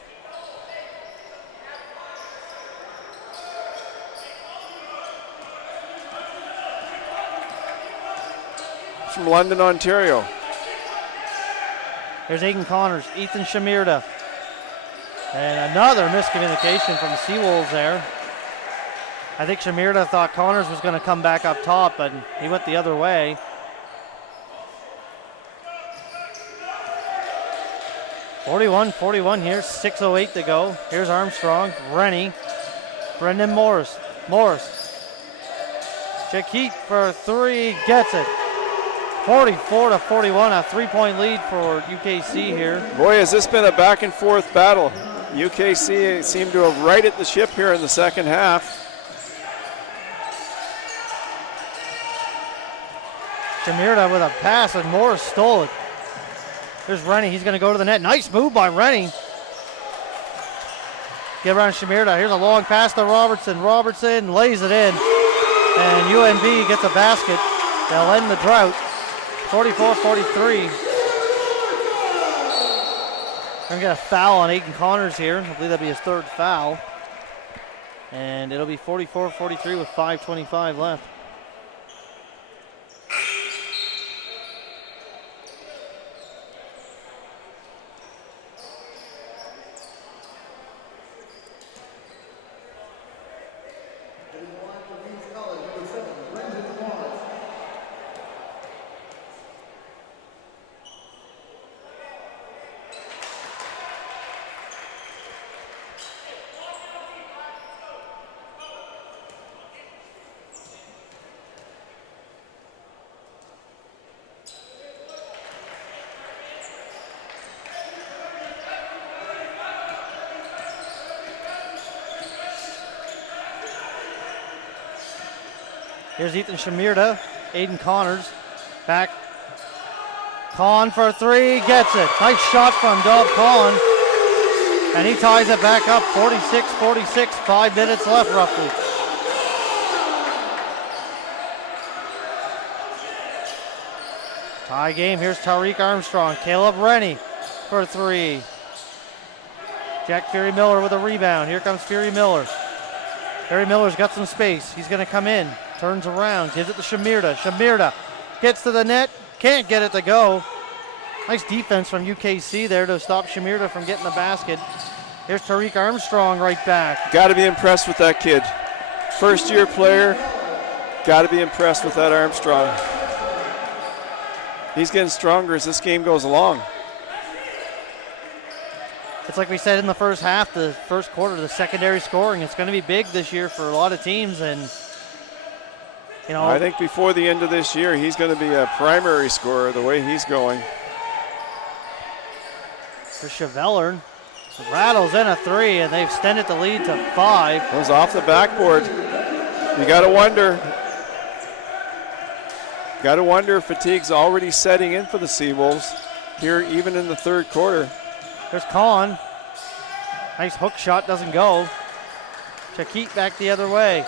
From London, Ontario. Here's Aiden Connors, Ethan Shamirda. And another miscommunication from the Seawolves there. I think Shamirda thought Connors was going to come back up top, but he went the other way. (41-41) here, 6:08 to go. Here's Armstrong, Rennie, Brendan Morris. Chakik for three, gets it. 44-41, a three-point lead for UKC here. Boy, has this been a back and forth battle. UKC seemed to have righted the ship here in the second half. Shamirda with a pass, and Morris stole it. There's Rennie. He's going to go to the net. Nice move by Rennie. Get around Shamirda. Here's a long pass to Robertson. Robertson lays it in, and UNB gets a basket. They'll end the drought. 44-43. We're going to get a foul on Aiden Connors here. I believe that'll be his third foul. And it'll be 44-43 with 5:25 left. Here's Ethan Shamirda, Aiden Connors, back. Kahn for three, gets it. Nice shot from Dov Kahn. And he ties it back up, 46-46, 5 minutes left roughly. Tie game, here's Tariq Armstrong, Caleb Rennie for three. Jack Fury Miller with a rebound. Here comes Fury Miller. Fury Miller's got some space. He's gonna come in, turns around, gives it to Shamirda. Shamirda gets to the net, can't get it to go. Nice defense from UKC there to stop Shamirda from getting the basket. Here's Tariq Armstrong right back. Got to be impressed with that kid. First-year player, got to be impressed with that Armstrong. He's getting stronger as this game goes along. It's like we said in the first half, the first quarter, the secondary scoring. It's going to be big this year for a lot of teams, and you know. I think before the end of this year, he's going to be a primary scorer the way he's going. For Cheveller, rattles in a three, and they've extended the lead to 5. It was off the backboard. You got to wonder. Got to wonder if fatigue's already setting in for the Seawolves here, even in the third quarter. There's Kahn. Nice hook shot, doesn't go. Shakit back the other way.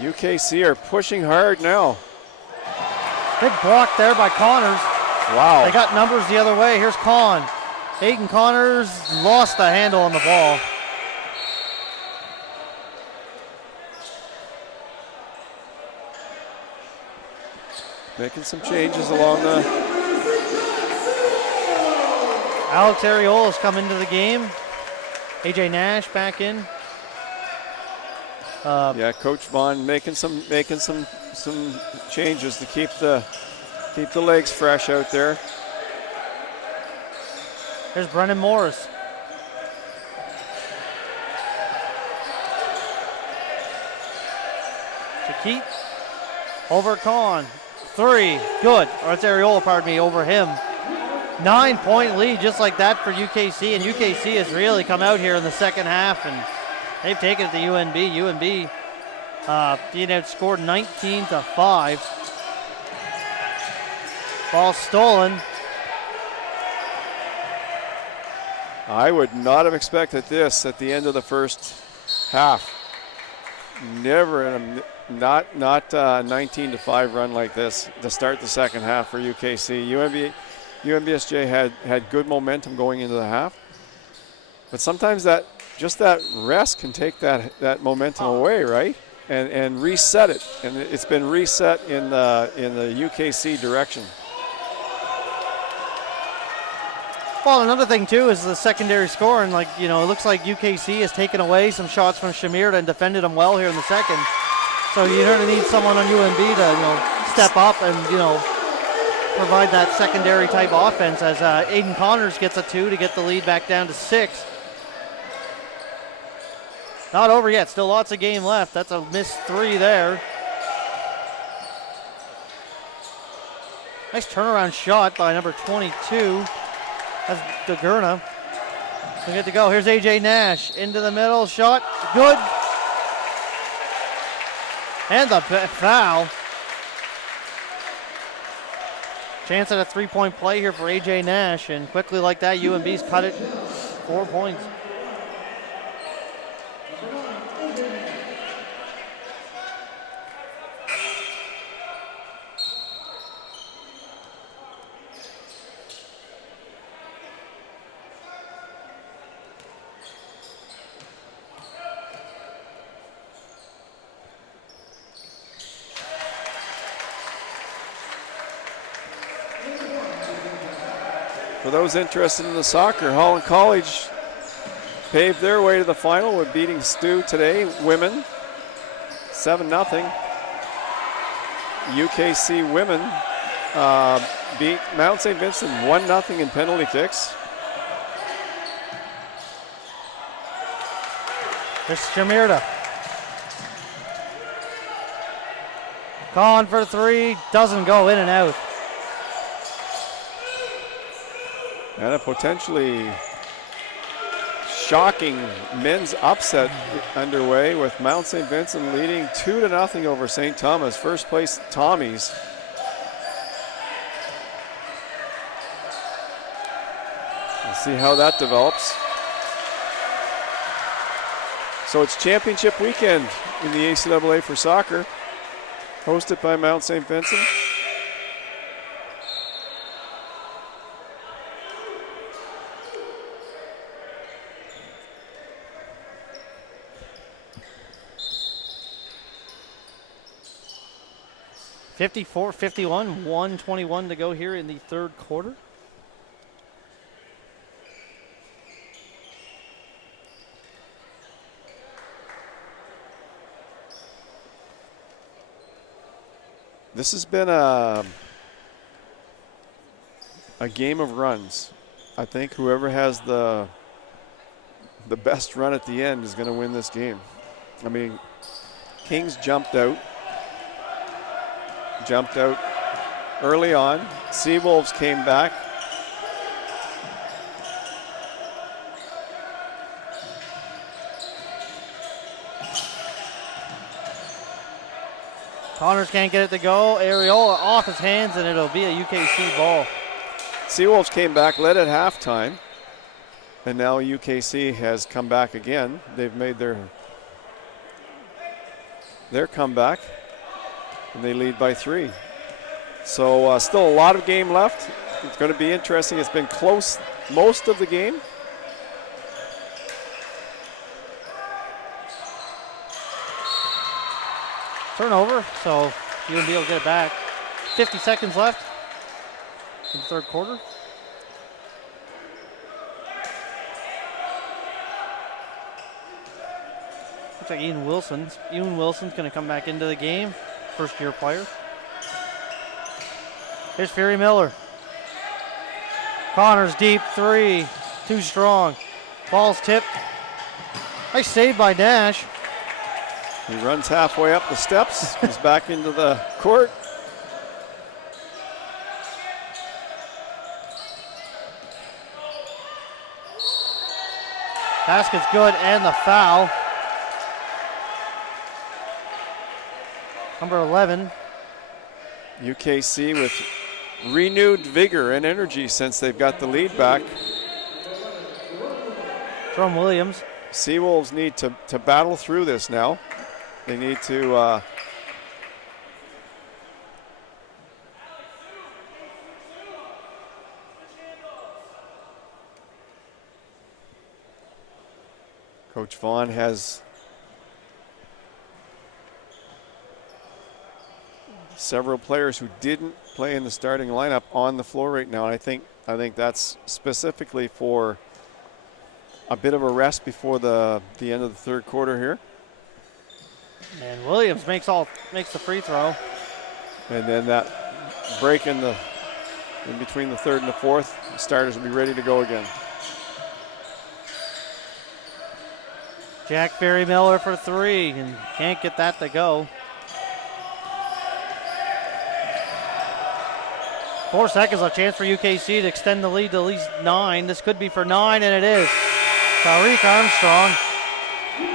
UKC are pushing hard now. Big block there by Connors. Wow. They got numbers the other way. Here's Kahn. Aiden Connors lost the handle on the ball. Making some changes along the... Alex Ariola's come into the game. AJ Nash back in. Yeah, Coach Vaughn making some changes to keep the legs fresh out there. There's Brennan Morris. Shakit over Kahn. 3, good. Or it's Ariola, pardon me, over him. 9-point lead just like that for UKC, and UKC has really come out here in the second half, and they've taken it to UNB. UNB being outscored 19-5. Ball stolen. I would not have expected this at the end of the first half. Never in a not 19-5 run like this to start the second half for UKC. UNBSJ had good momentum going into the half, but sometimes that rest can take that momentum away, right? And reset it, and it's been reset in the UKC direction. Well, another thing too is the secondary scoring. Like, you know, it looks like UKC has taken away some shots from Shamirda and defended them well here in the second. So you're going to need someone on UNB to, you know, step up and, you know, provide that secondary type offense as Aiden Connors gets a 2 to get the lead back down to 6. Not over yet, still lots of game left. That's a missed 3 there. Nice turnaround shot by number 22. That's DeGurna. We get to go. Here's AJ Nash into the middle. Shot. Good. And the foul. Chance at a 3-point play here for AJ Nash. And quickly like that, UNB's cut it 4 points. For those interested in the soccer, Holland College paved their way to the final with beating Stu today, women, 7-0. UKC women beat Mount St. Vincent 1-0 in penalty kicks. There's Shamirda. Kahn for 3, doesn't go, in and out. And a potentially shocking men's upset underway with Mount St. Vincent leading 2-0 over St. Thomas. First place Tommies. We'll see how that develops. So it's championship weekend in the ACAA for soccer, hosted by Mount St. Vincent. (54-51), 1:21 to go here in the third quarter. This has been a game of runs. I think whoever has the best run at the end is going to win this game. I mean, Kings jumped out early on. Seawolves came back. Connors can't get it to go. Areola off his hands, and it'll be a UKC ball. Seawolves came back, led at halftime, and now UKC has come back again. They've made their comeback, and they lead by 3. So still a lot of game left. It's going to be interesting. It's been close most of the game. Turnover, so UNB will get it back. 50 seconds left in the third quarter. Looks like Ian Wilson's going to come back into the game. First-year player. Here's Fury Miller. Connors deep 3, too strong. Ball's tipped. Nice save by Nash. He runs halfway up the steps, comes back into the court. Basket's good, and the foul. Number 11. UKC with renewed vigor and energy since they've got the lead back. From Williams. Seawolves need to battle through this now. They need to Coach Vaughn has several players who didn't play in the starting lineup on the floor right now, and I think that's specifically for a bit of a rest before the end of the third quarter here. And Williams makes the free throw. And then that break in between the third and the fourth, the starters will be ready to go again. Jack Fury Miller for 3, and can't get that to go. 4 seconds, a chance for UKC to extend the lead to at least 9. This could be for 9, and it is. Tariq Armstrong,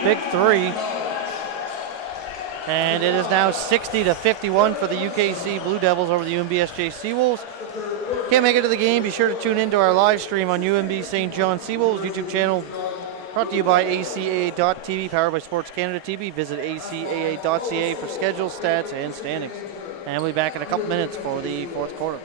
big 3. And it is now 60-51 for the UKC Blue Devils over the UNBSJ Seawolves. Can't make it to the game? Be sure to tune into our live stream on UNB St. John Seawolves YouTube channel. Brought to you by ACAA.TV, powered by Sports Canada TV. Visit ACAA.ca for schedules, stats, and standings. And we'll be back in a couple minutes for the fourth quarter.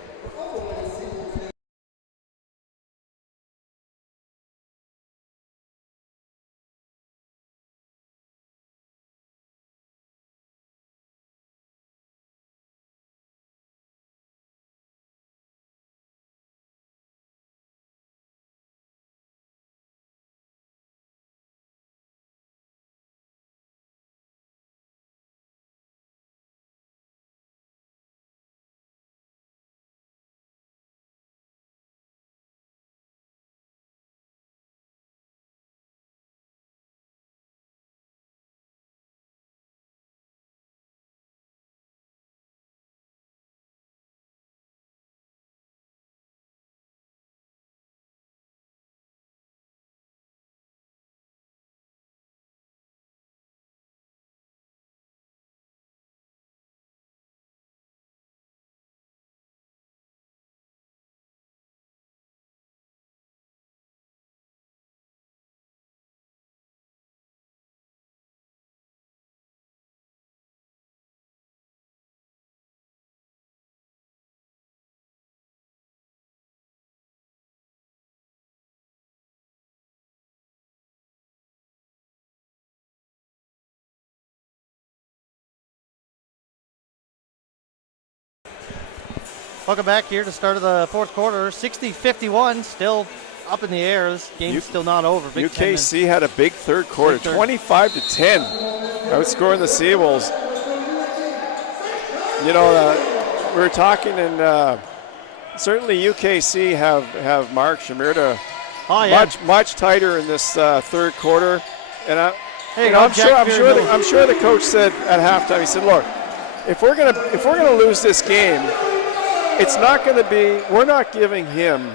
Welcome back here to the start of the fourth quarter. 60-51, still up in the air. This game's still not over. Big UKC had a big third quarter, 25-10, outscoring the Seawolves. You know, we were talking, and certainly UKC have Mark Shimirda much tighter in this third quarter. And I'm sure the coach said at halftime, he said, "Look, if we're gonna lose this game, it's not going to be. We're not giving him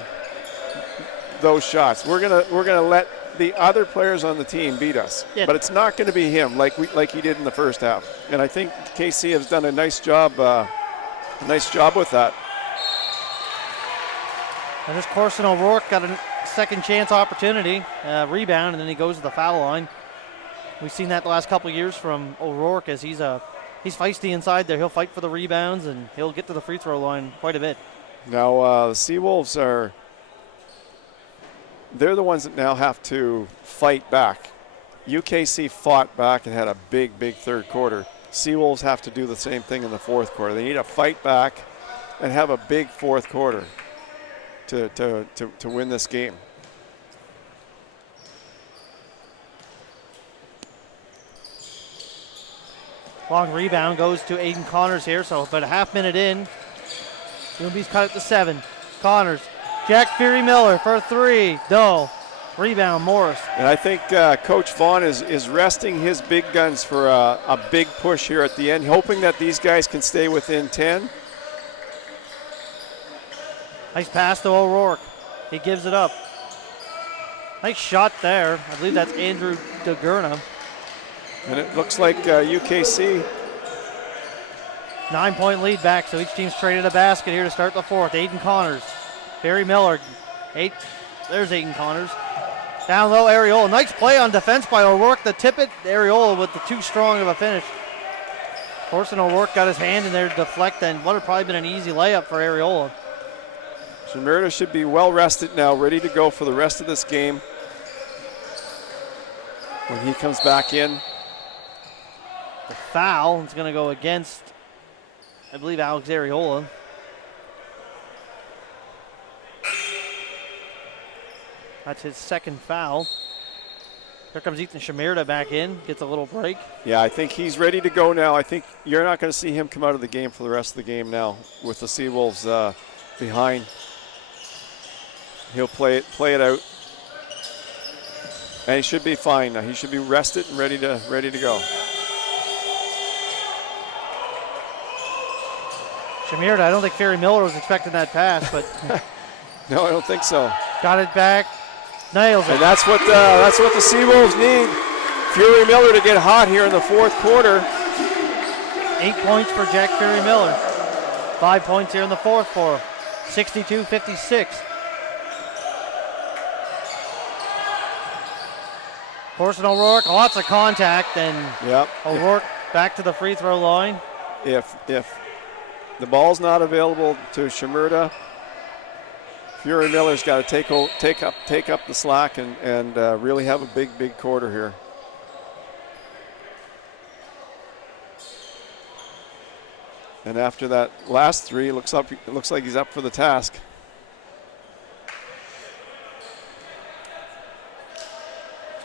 those shots. We're gonna let the other players on the team beat us, but it's not going to be him like he did in the first half." And I think KC has done a nice job with that. And this Corson O'Rourke got a second chance opportunity, rebound, and then he goes to the foul line. We've seen that the last couple of years from O'Rourke, as he's feisty inside there. He'll fight for the rebounds, and he'll get to the free throw line quite a bit. Now the Seawolves they're the ones that now have to fight back. UKC fought back and had a big third quarter. Seawolves have to do the same thing in the fourth quarter. They need to fight back and have a big fourth quarter to win this game. Long rebound goes to Aiden Connors here, so about a half minute in. UNB's cut it to 7. Connors, Jack Fury Miller for a 3. No. Rebound, Morris. And I think Coach Vaughn is resting his big guns for a big push here at the end, hoping that these guys can stay within 10. Nice pass to O'Rourke. He gives it up. Nice shot there. I believe that's Andrew DeGurna. And it looks like UKC. 9-point lead back, so each team's traded a basket here to start the fourth. Aiden Connors. Barry Miller. There's Aiden Connors. Down low, Areola. Nice play on defense by O'Rourke. The tip it, Areola with the too strong of a finish. Corson O'Rourke got his hand in there to deflect, and what would probably been an easy layup for Areola. Shimirda should be well rested now, ready to go for the rest of this game when he comes back in. The foul is going to go against, I believe, Alex Areola. That's his second foul. Here comes Ethan Shimirda back in, gets a little break. Yeah, I think he's ready to go now. I think you're not going to see him come out of the game for the rest of the game now with the Seawolves behind. He'll play it out. And he should be fine now. He should be rested and ready to go. Shimirda, I don't think Ferry Miller was expecting that pass, but no, I don't think so. Got it back, nails it. And that's what the Seawolves need. Fury Miller to get hot here in the fourth quarter. 8 points for Jack Fury Miller. 5 points here in the fourth for 62-56. Corson O'Rourke, lots of contact, and O'Rourke back to the free throw line. If the ball's not available to Shimirda, Fury Miller's got to take up the slack and really have a big quarter here. And after that last three, it looks like he's up for the task.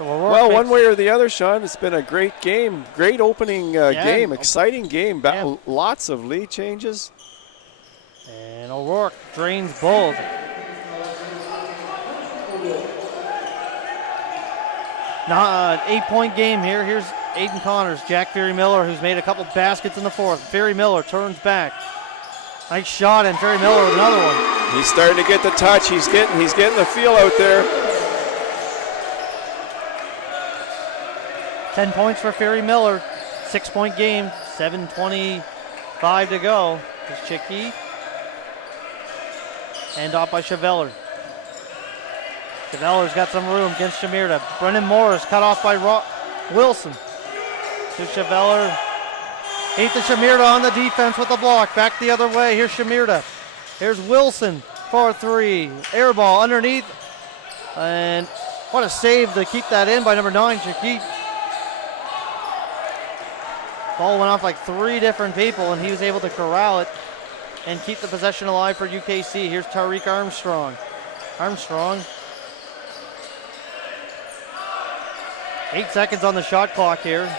Well, one way or the other, Sean, it's been a great game. Great opening game. Exciting game. Lots of lead changes. And O'Rourke drains both. Now, 8-point game here. Here's Aiden Connors, Jack Fury Miller, who's made a couple baskets in the fourth. Fury Miller turns back. Nice shot, and Fury Miller with another one. He's starting to get the touch. He's getting the feel out there. 10 points for Fury Miller. 6-point game. 7:25 to go. Here's Chicky. Hand off by Cheveller. Cheveller's got some room against Shimirda. Brennan Morris cut off by Wilson. To Cheveller. Ethan Shimirda on the defense with the block. Back the other way. Here's Shimirda. Here's Wilson for 3. Air ball underneath. And what a save to keep that in by number 9, Chicky. Ball went off like 3 different people, and he was able to corral it. and keep the possession alive for UKC. Here's Tariq Armstrong. Armstrong. 8 seconds on the shot clock here.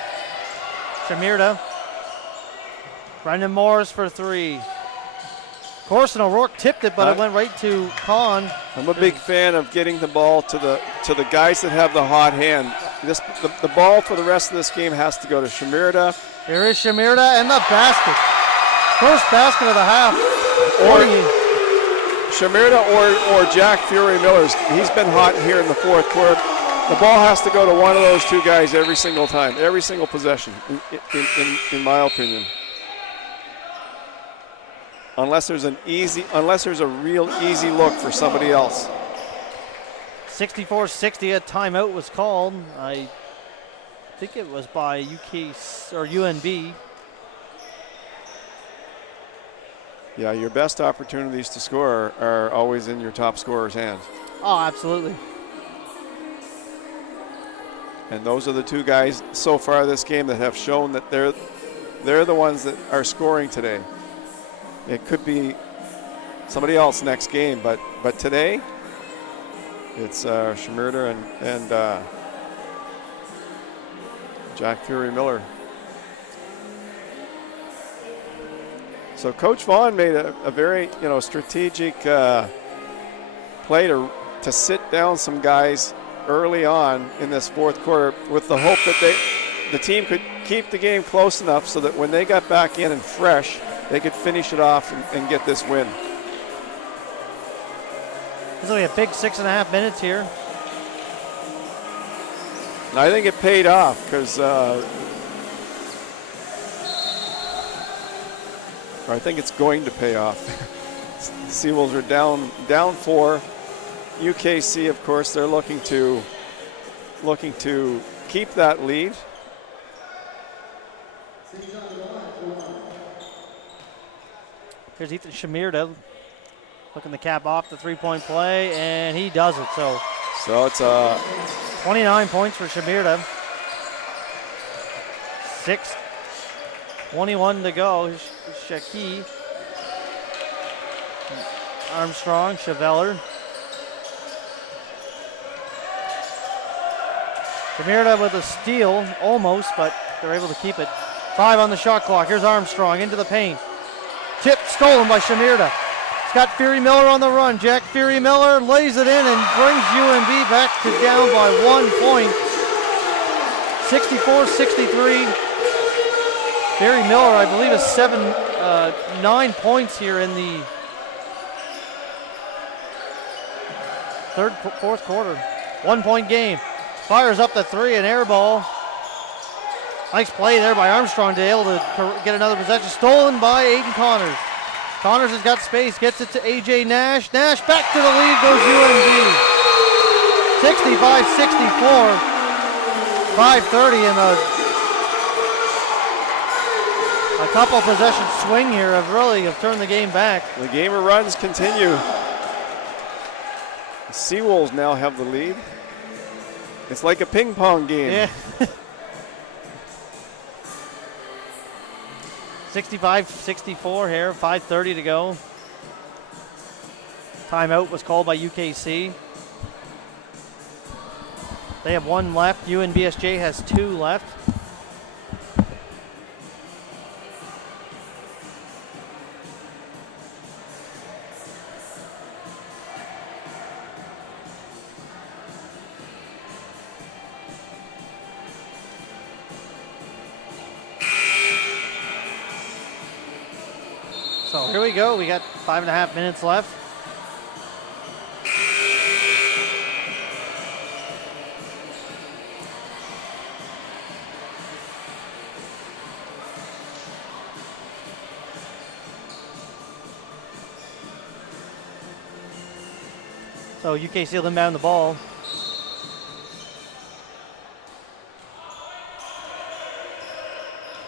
Shamirda. Brendan Morris for three. Corson O'Rourke tipped it, but it went right to Kahn. I'm a big fan of getting the ball to the guys that have the hot hand. The ball for the rest of this game has to go to Shamirda. Here is Shamirda and the basket. First basket of the half. Or Shamirda or Jack Fury Miller's. He's been hot here in the fourth quarter. The ball has to go to one of those two guys every single time, every single possession, in my opinion. Unless there's a real easy look for somebody else. 64-60, a timeout was called. I think it was by UKC or UNB. Yeah, your best opportunities to score are always in your top scorer's hands. Oh, absolutely. And those are the two guys so far this game that have shown that they're the ones that are scoring today. It could be somebody else next game, but today it's Shamirda and Jack Fury Miller. So Coach Vaughn made a very strategic play to sit down some guys early on in this fourth quarter with the hope that the team could keep the game close enough so that when they got back in and fresh, they could finish it off and get this win. There's only a big 6.5 minutes here. And I think it paid off because I think it's going to pay off. Seawolves are down 4. UKC, of course, they're looking to keep that lead. Here's Ethan Shamirda looking to cap off the three-point play, and he does it. So it's 29 points for Shamirda. 6:21 to go. Shaki, Armstrong, Cheveller. Shamirda with a steal, almost, but they're able to keep it. 5 on the shot clock. Here's Armstrong into the paint. Tip stolen by Shamirda. It's got Fury Miller on the run. Jack Fury Miller lays it in and brings UNB back to down by 1 point. 64-63. Fury Miller, I believe, is 9 points here in the fourth quarter. 1 point game. Fires up the three, an air ball. Nice play there by Armstrong to be able to get another possession. Stolen by Aiden Connors. Connors has got space, gets it to AJ Nash. Nash back to the lead goes UNB. 65-64. 5:30 and a couple possession swing here have turned the game back. The game of runs continue. The Seawolves now have the lead. It's like a ping pong game. Yeah. 65-64 here, 5:30 to go. Timeout was called by UKC. They have 1 left. UNBSJ has 2 left. So here we go. We got 5.5 minutes left. So UKC will inbound the ball.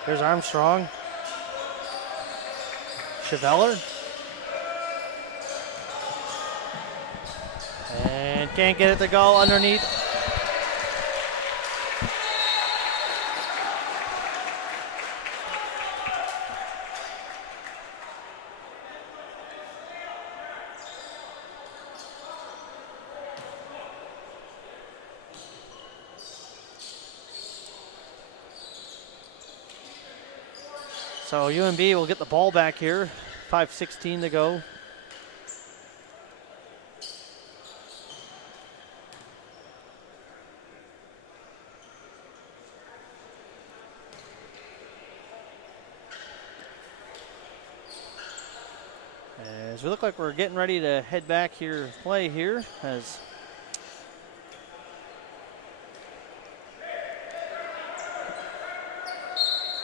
Here's Armstrong. Cheveller. And can't get it to go underneath. So UNB will get the ball back here. 5:16 to go. As we look like we're getting ready to head back here, play here, as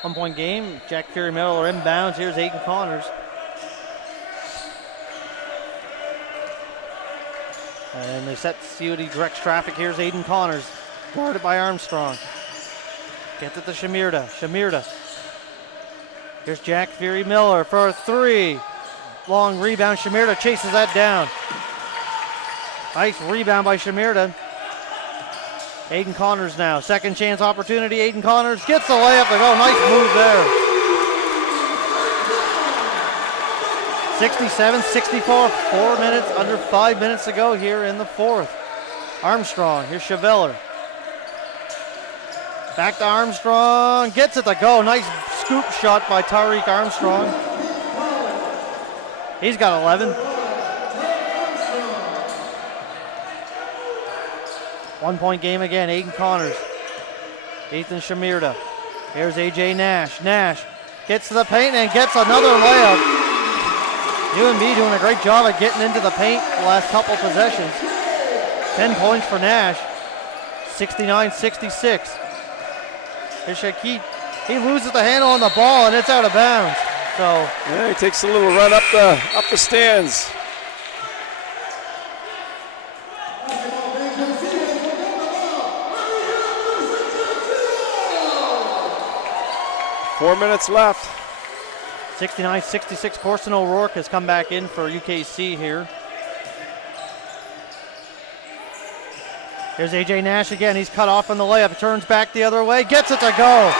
one-point game. Jack Fury Miller inbounds. Here's Aiden Connors. And they set COD directs traffic. Here's Aiden Connors, guarded by Armstrong. Gets it to Shamirda. Shamirda. Here's Jack Fury Miller for a three. Long rebound. Shamirda chases that down. Nice rebound by Shamirda. Aiden Connors now. Second chance opportunity. Aiden Connors gets the layup to go. Nice move there. 67-64. 4 minutes, under 5 minutes to go here in the fourth. Armstrong. Here's Cheveller. Back to Armstrong. Gets it to go. Nice scoop shot by Tariq Armstrong. He's got 11. 1 point game again. Aiden Connors. Ethan Shamirda. Here's AJ Nash. Nash gets to the paint and gets another layup. UNB doing a great job of getting into the paint the last couple possessions. 10 points for Nash. 69-66. Here's Shakit. He loses the handle on the ball and it's out of bounds. So yeah, he takes a little run up the stands. Four minutes left. 69-66. Corson O'Rourke has come back in for UKC here. Here's AJ Nash again. He's cut off on the layup. Turns back the other way. Gets it to go.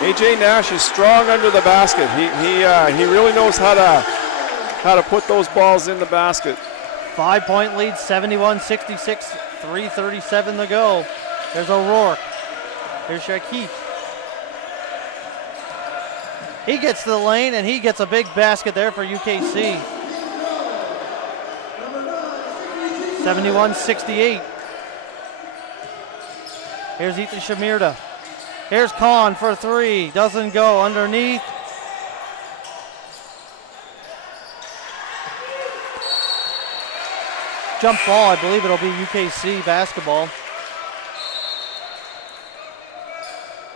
AJ Nash is strong under the basket. He really knows how to put those balls in the basket. 5 point lead. 71-66. 3:37 to go. There's O'Rourke. Here's Shakit. He gets to the lane, and he gets a big basket there for UKC. 71-68. Here's Ethan Shamirda. Here's Kahn for three. Doesn't go. Underneath. Jump ball. I believe it'll be UKC basketball.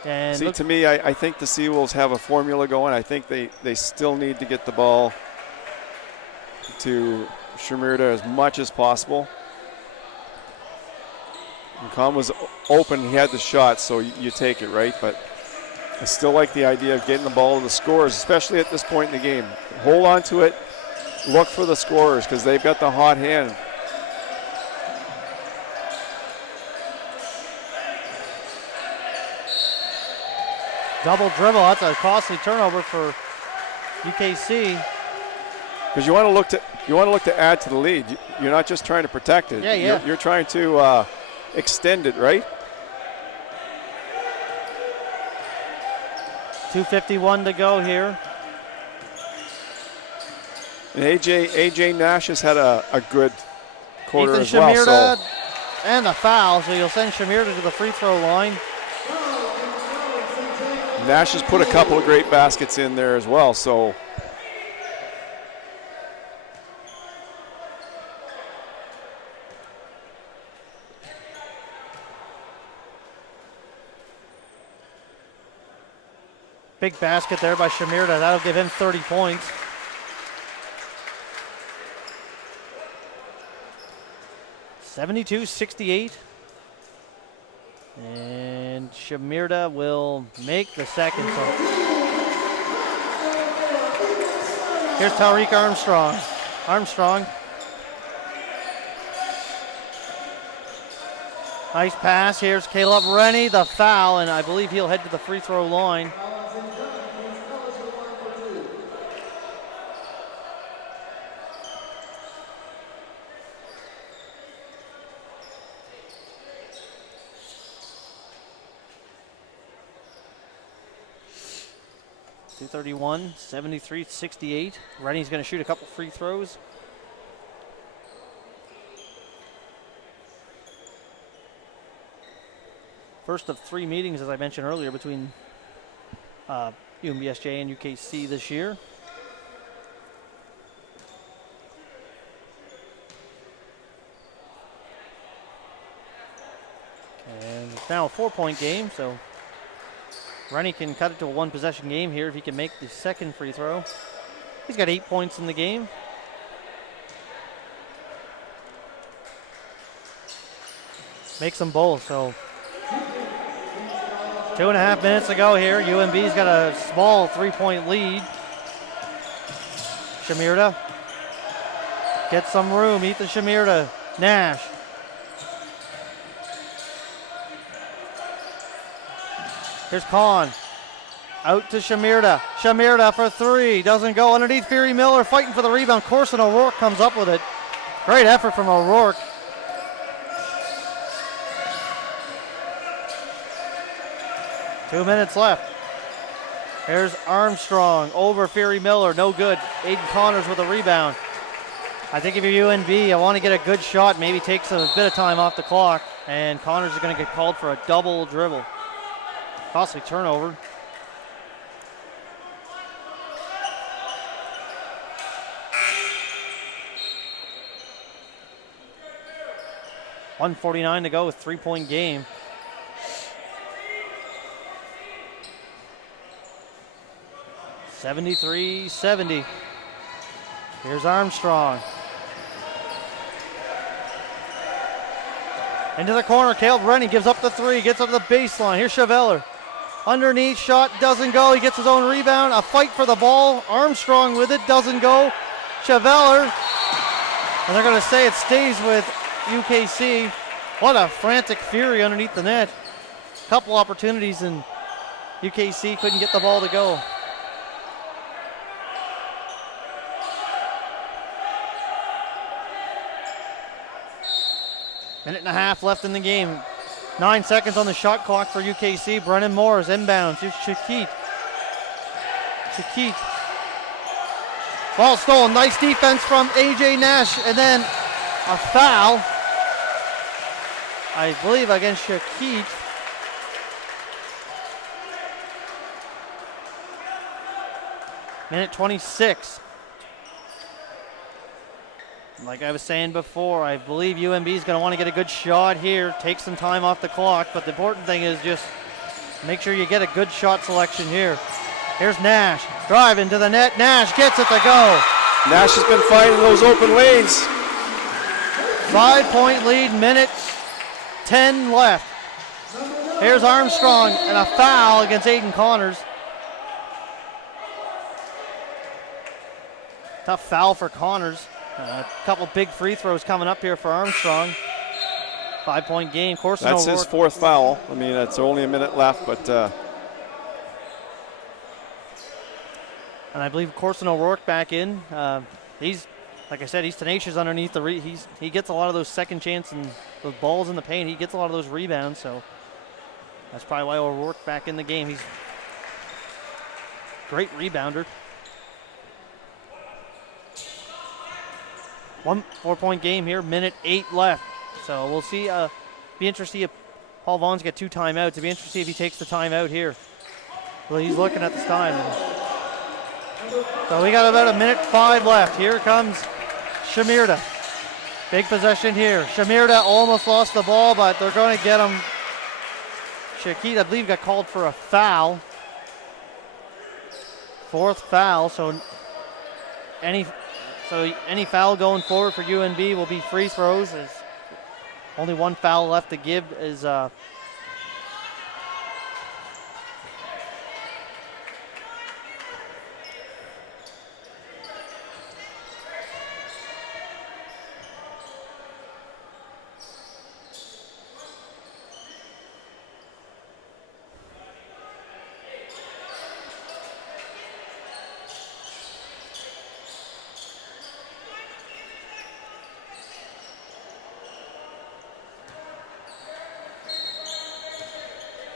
And see, to me, I think the Seawolves have a formula going. I think they still need to get the ball to Shamirda as much as possible. And Khan was open. He had the shot, so you take it, right? But I still like the idea of getting the ball to the scorers, especially at this point in the game. Hold on to it. Look for the scorers because they've got the hot hand. Double dribble. That's a costly turnover for UKC. Because you want to look to add to the lead. You're not just trying to protect it. Yeah. You're trying to extend it, right? 2:51 to go here. And AJ Nash has had a good quarter Ethan as well. Shamirda So. and a foul, so you'll send Shamirda to the free throw line. Nash has put a couple of great baskets in there as well, so. Big basket there by Shamirda. That'll give him 30 points. (72-68). And Shamirda will make the second. So here's Tariq Armstrong. Armstrong. Nice pass. Here's Caleb Rennie, the foul, and I believe he'll head to the free throw line. 231, 73, 68. Rennie's going to shoot a couple free throws. First of 3 meetings, as I mentioned earlier, between UNBSJ and UKC this year. And it's now a 4-point game, so Rennie can cut it to a 1-possession game here if he can make the second free throw. He's got 8 points in the game. Makes them both, so 2.5 minutes to go here. UNB's got a small 3-point lead. Shamirda gets some room. Ethan Shamirda. Nash. Here's Kahn. Out to Shamirda. Shamirda for 3. Doesn't go. Underneath Fury Miller fighting for the rebound. Corson O'Rourke comes up with it. Great effort from O'Rourke. Two minutes left. Here's Armstrong over Fury Miller. No good. Aiden Connors with a rebound. I think if you're UNB, I want to get a good shot. Maybe takes a bit of time off the clock. And Connors is going to get called for a double dribble. Costly turnover. .149 to go with 3-point game. .73-70. Here's Armstrong. Into the corner, Caleb Rennie gives up the 3, gets up the baseline. Here's Cheveller. Underneath, shot doesn't go. He gets his own rebound. A fight for the ball. Armstrong with it, doesn't go. Cheveller. And they're going to say it stays with UKC. What a frantic fury underneath the net. Couple opportunities and UKC couldn't get the ball to go. Minute and a half left in the game. 9 seconds on the shot clock for UKC. Brennan Morris inbounds. Here's Shakit. Ball stolen. Nice defense from AJ Nash. And then a foul, I believe, against Shakit. Minute 26. Like I was saying before, I believe UNB is going to want to get a good shot here, take some time off the clock, but the important thing is just make sure you get a good shot selection here. Here's Nash, driving to the net. Nash gets it to go. Nash has been finding those open lanes. 5-point lead, minute 10 left. Here's Armstrong and a foul against Aiden Connors. Tough foul for Connors. A couple big free throws coming up here for Armstrong. 5-point game. Corson That's O'Rourke. his 4th foul. I mean, it's only a minute left, but and I believe Corson O'Rourke back in. He's, like I said, he's tenacious underneath the. He gets a lot of those second chance and those balls in the paint. He gets a lot of those rebounds, so that's probably why O'Rourke back in the game. He's a great rebounder. 4-point game here, minute 8 left. So we'll see. Be interested if Paul Vaughn's got 2 timeouts. It'd be interesting if he takes the timeout here. Well, he's looking at this time. So we got about a minute 5 left. Here comes Shamirda. Big possession here. Shamirda almost lost the ball, but they're going to get him. Shakit, I believe, got called for a foul. 4th foul, so any foul going forward for UNB will be free throws. There's only 1 foul left to give is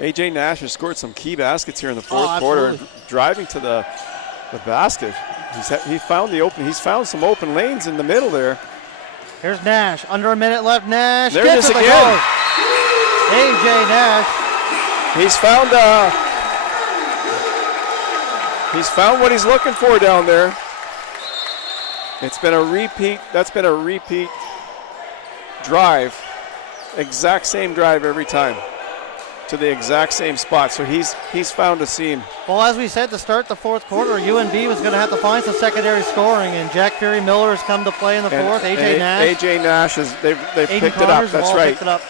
A.J. Nash has scored some key baskets here in the fourth quarter, driving to the basket. He's found some open lanes in the middle there. Here's Nash. Under a minute left. Nash there gets it is to the again. goal. A.J. Nash. He's found what he's looking for down there. It's been a repeat. That's been a repeat drive. Exact same drive every time to the exact same spot. So he's found a seam. Well, as we said to start the fourth quarter, UNB was going to have to find some secondary scoring, and Jack Fury Miller has come to play in the fourth. A.J. Nash. A.J. Nash they've picked it up. That's right. Picked it up.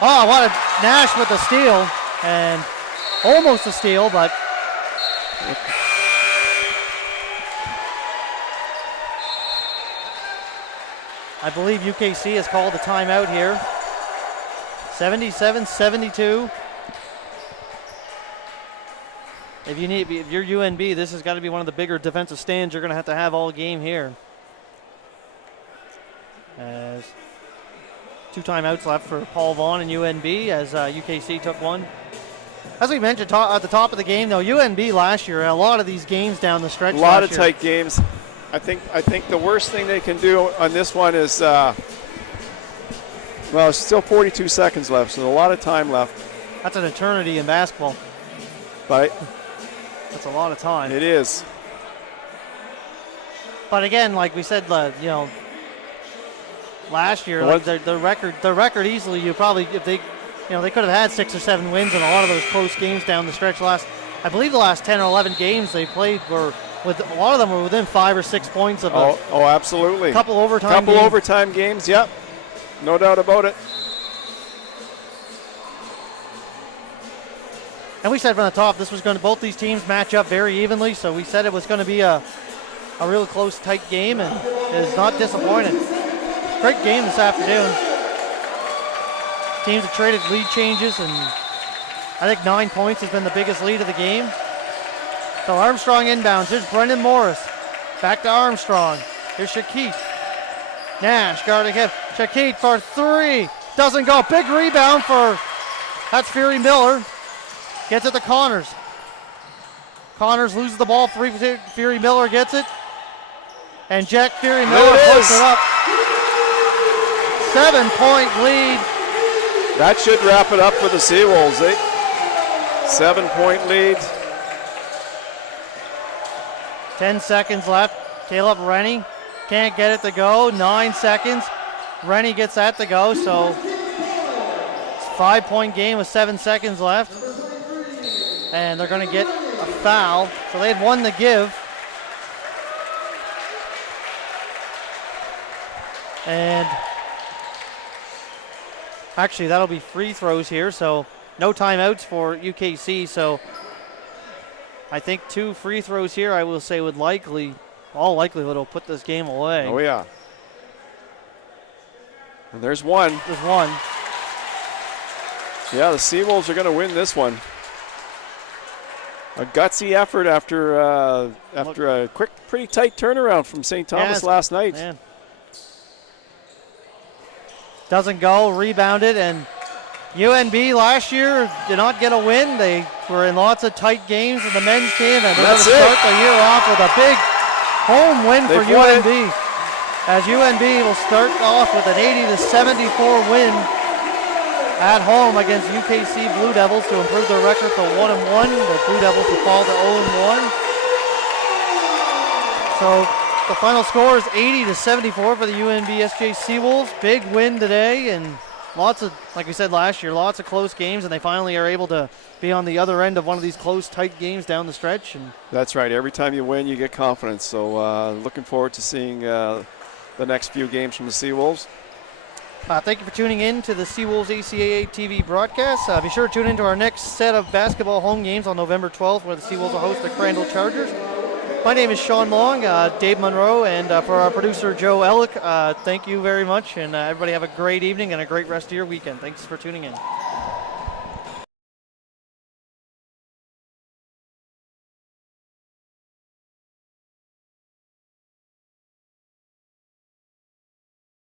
Oh, what a Nash with the steal, and almost a steal, but I believe UKC has called a timeout here. 77-72. If you're UNB, this has got to be one of the bigger defensive stands you're going to have all game here. As 2 timeouts left for Paul Vaughan and UNB as UKC took one. As we mentioned at the top of the game, though, UNB last year, a lot of these games down the stretch. A lot of tight games. I think the worst thing they can do on this one is, well, it's still 42 seconds left, so a lot of time left. That's an eternity in basketball. But that's a lot of time. It is. But again, like we said, last year, the record easily, you probably, if they, they could have had 6 or 7 wins in a lot of those close games down the stretch. I believe the last 10 or 11 games they played were. With a lot of them were within 5 or 6 points of absolutely. Couple overtime games, yep. No doubt about it. And we said from the top, both these teams match up very evenly, so we said it was going to be a real close, tight game, and it is not disappointed. Great game this afternoon. Teams have traded lead changes, and I think 9 points has been the biggest lead of the game. So Armstrong inbounds. Here's Brendan Morris. Back to Armstrong. Here's Shakit. Nash guarding him. Shakit for 3. Doesn't go. Big rebound that's Fury Miller. Gets it to Connors. Connors loses the ball. Fury Miller gets it. And Jack Fury Miller puts it up. 7-point lead. That should wrap it up for the Seawolves. 7-point lead. 10 seconds left. Caleb Rennie can't get it to go. 9 seconds. Rennie gets that to go, so it's a 5-point game with 7 seconds left. And they're going to get a foul. So they had 1 to give. And actually, that'll be free throws here, so no timeouts for UKC. So I think 2 free throws here, I will say, would all likelihood will put this game away. Oh, yeah. And there's one. There's one. Yeah, the Seawolves are going to win this one. A gutsy effort after a quick, pretty tight turnaround from St. Thomas last night. Man. Doesn't go, rebounded, and UNB last year did not get a win. They were in lots of tight games in the men's game, and they're going to start the year off with a big home win for UNB. As UNB will start off with an 80-74 win at home against UKC Blue Devils to improve their record to 1-1. The Blue Devils will fall to 0-1. So the final score is 80-74 for the UNBSJ Seawolves. Big win today, and lots of, like we said last year, lots of close games, and they finally are able to be on the other end of one of these close, tight games down the stretch. And that's right. Every time you win, you get confidence. So looking forward to seeing the next few games from the Seawolves. Thank you for tuning in to the Seawolves ACAA TV broadcast. Be sure to tune in to our next set of basketball home games on November 12th, where the Seawolves will host the Crandall Chargers. My name is Sean Long, Dave Monroe, and for our producer Joe Ellick, thank you very much, and everybody have a great evening and a great rest of your weekend. Thanks for tuning in.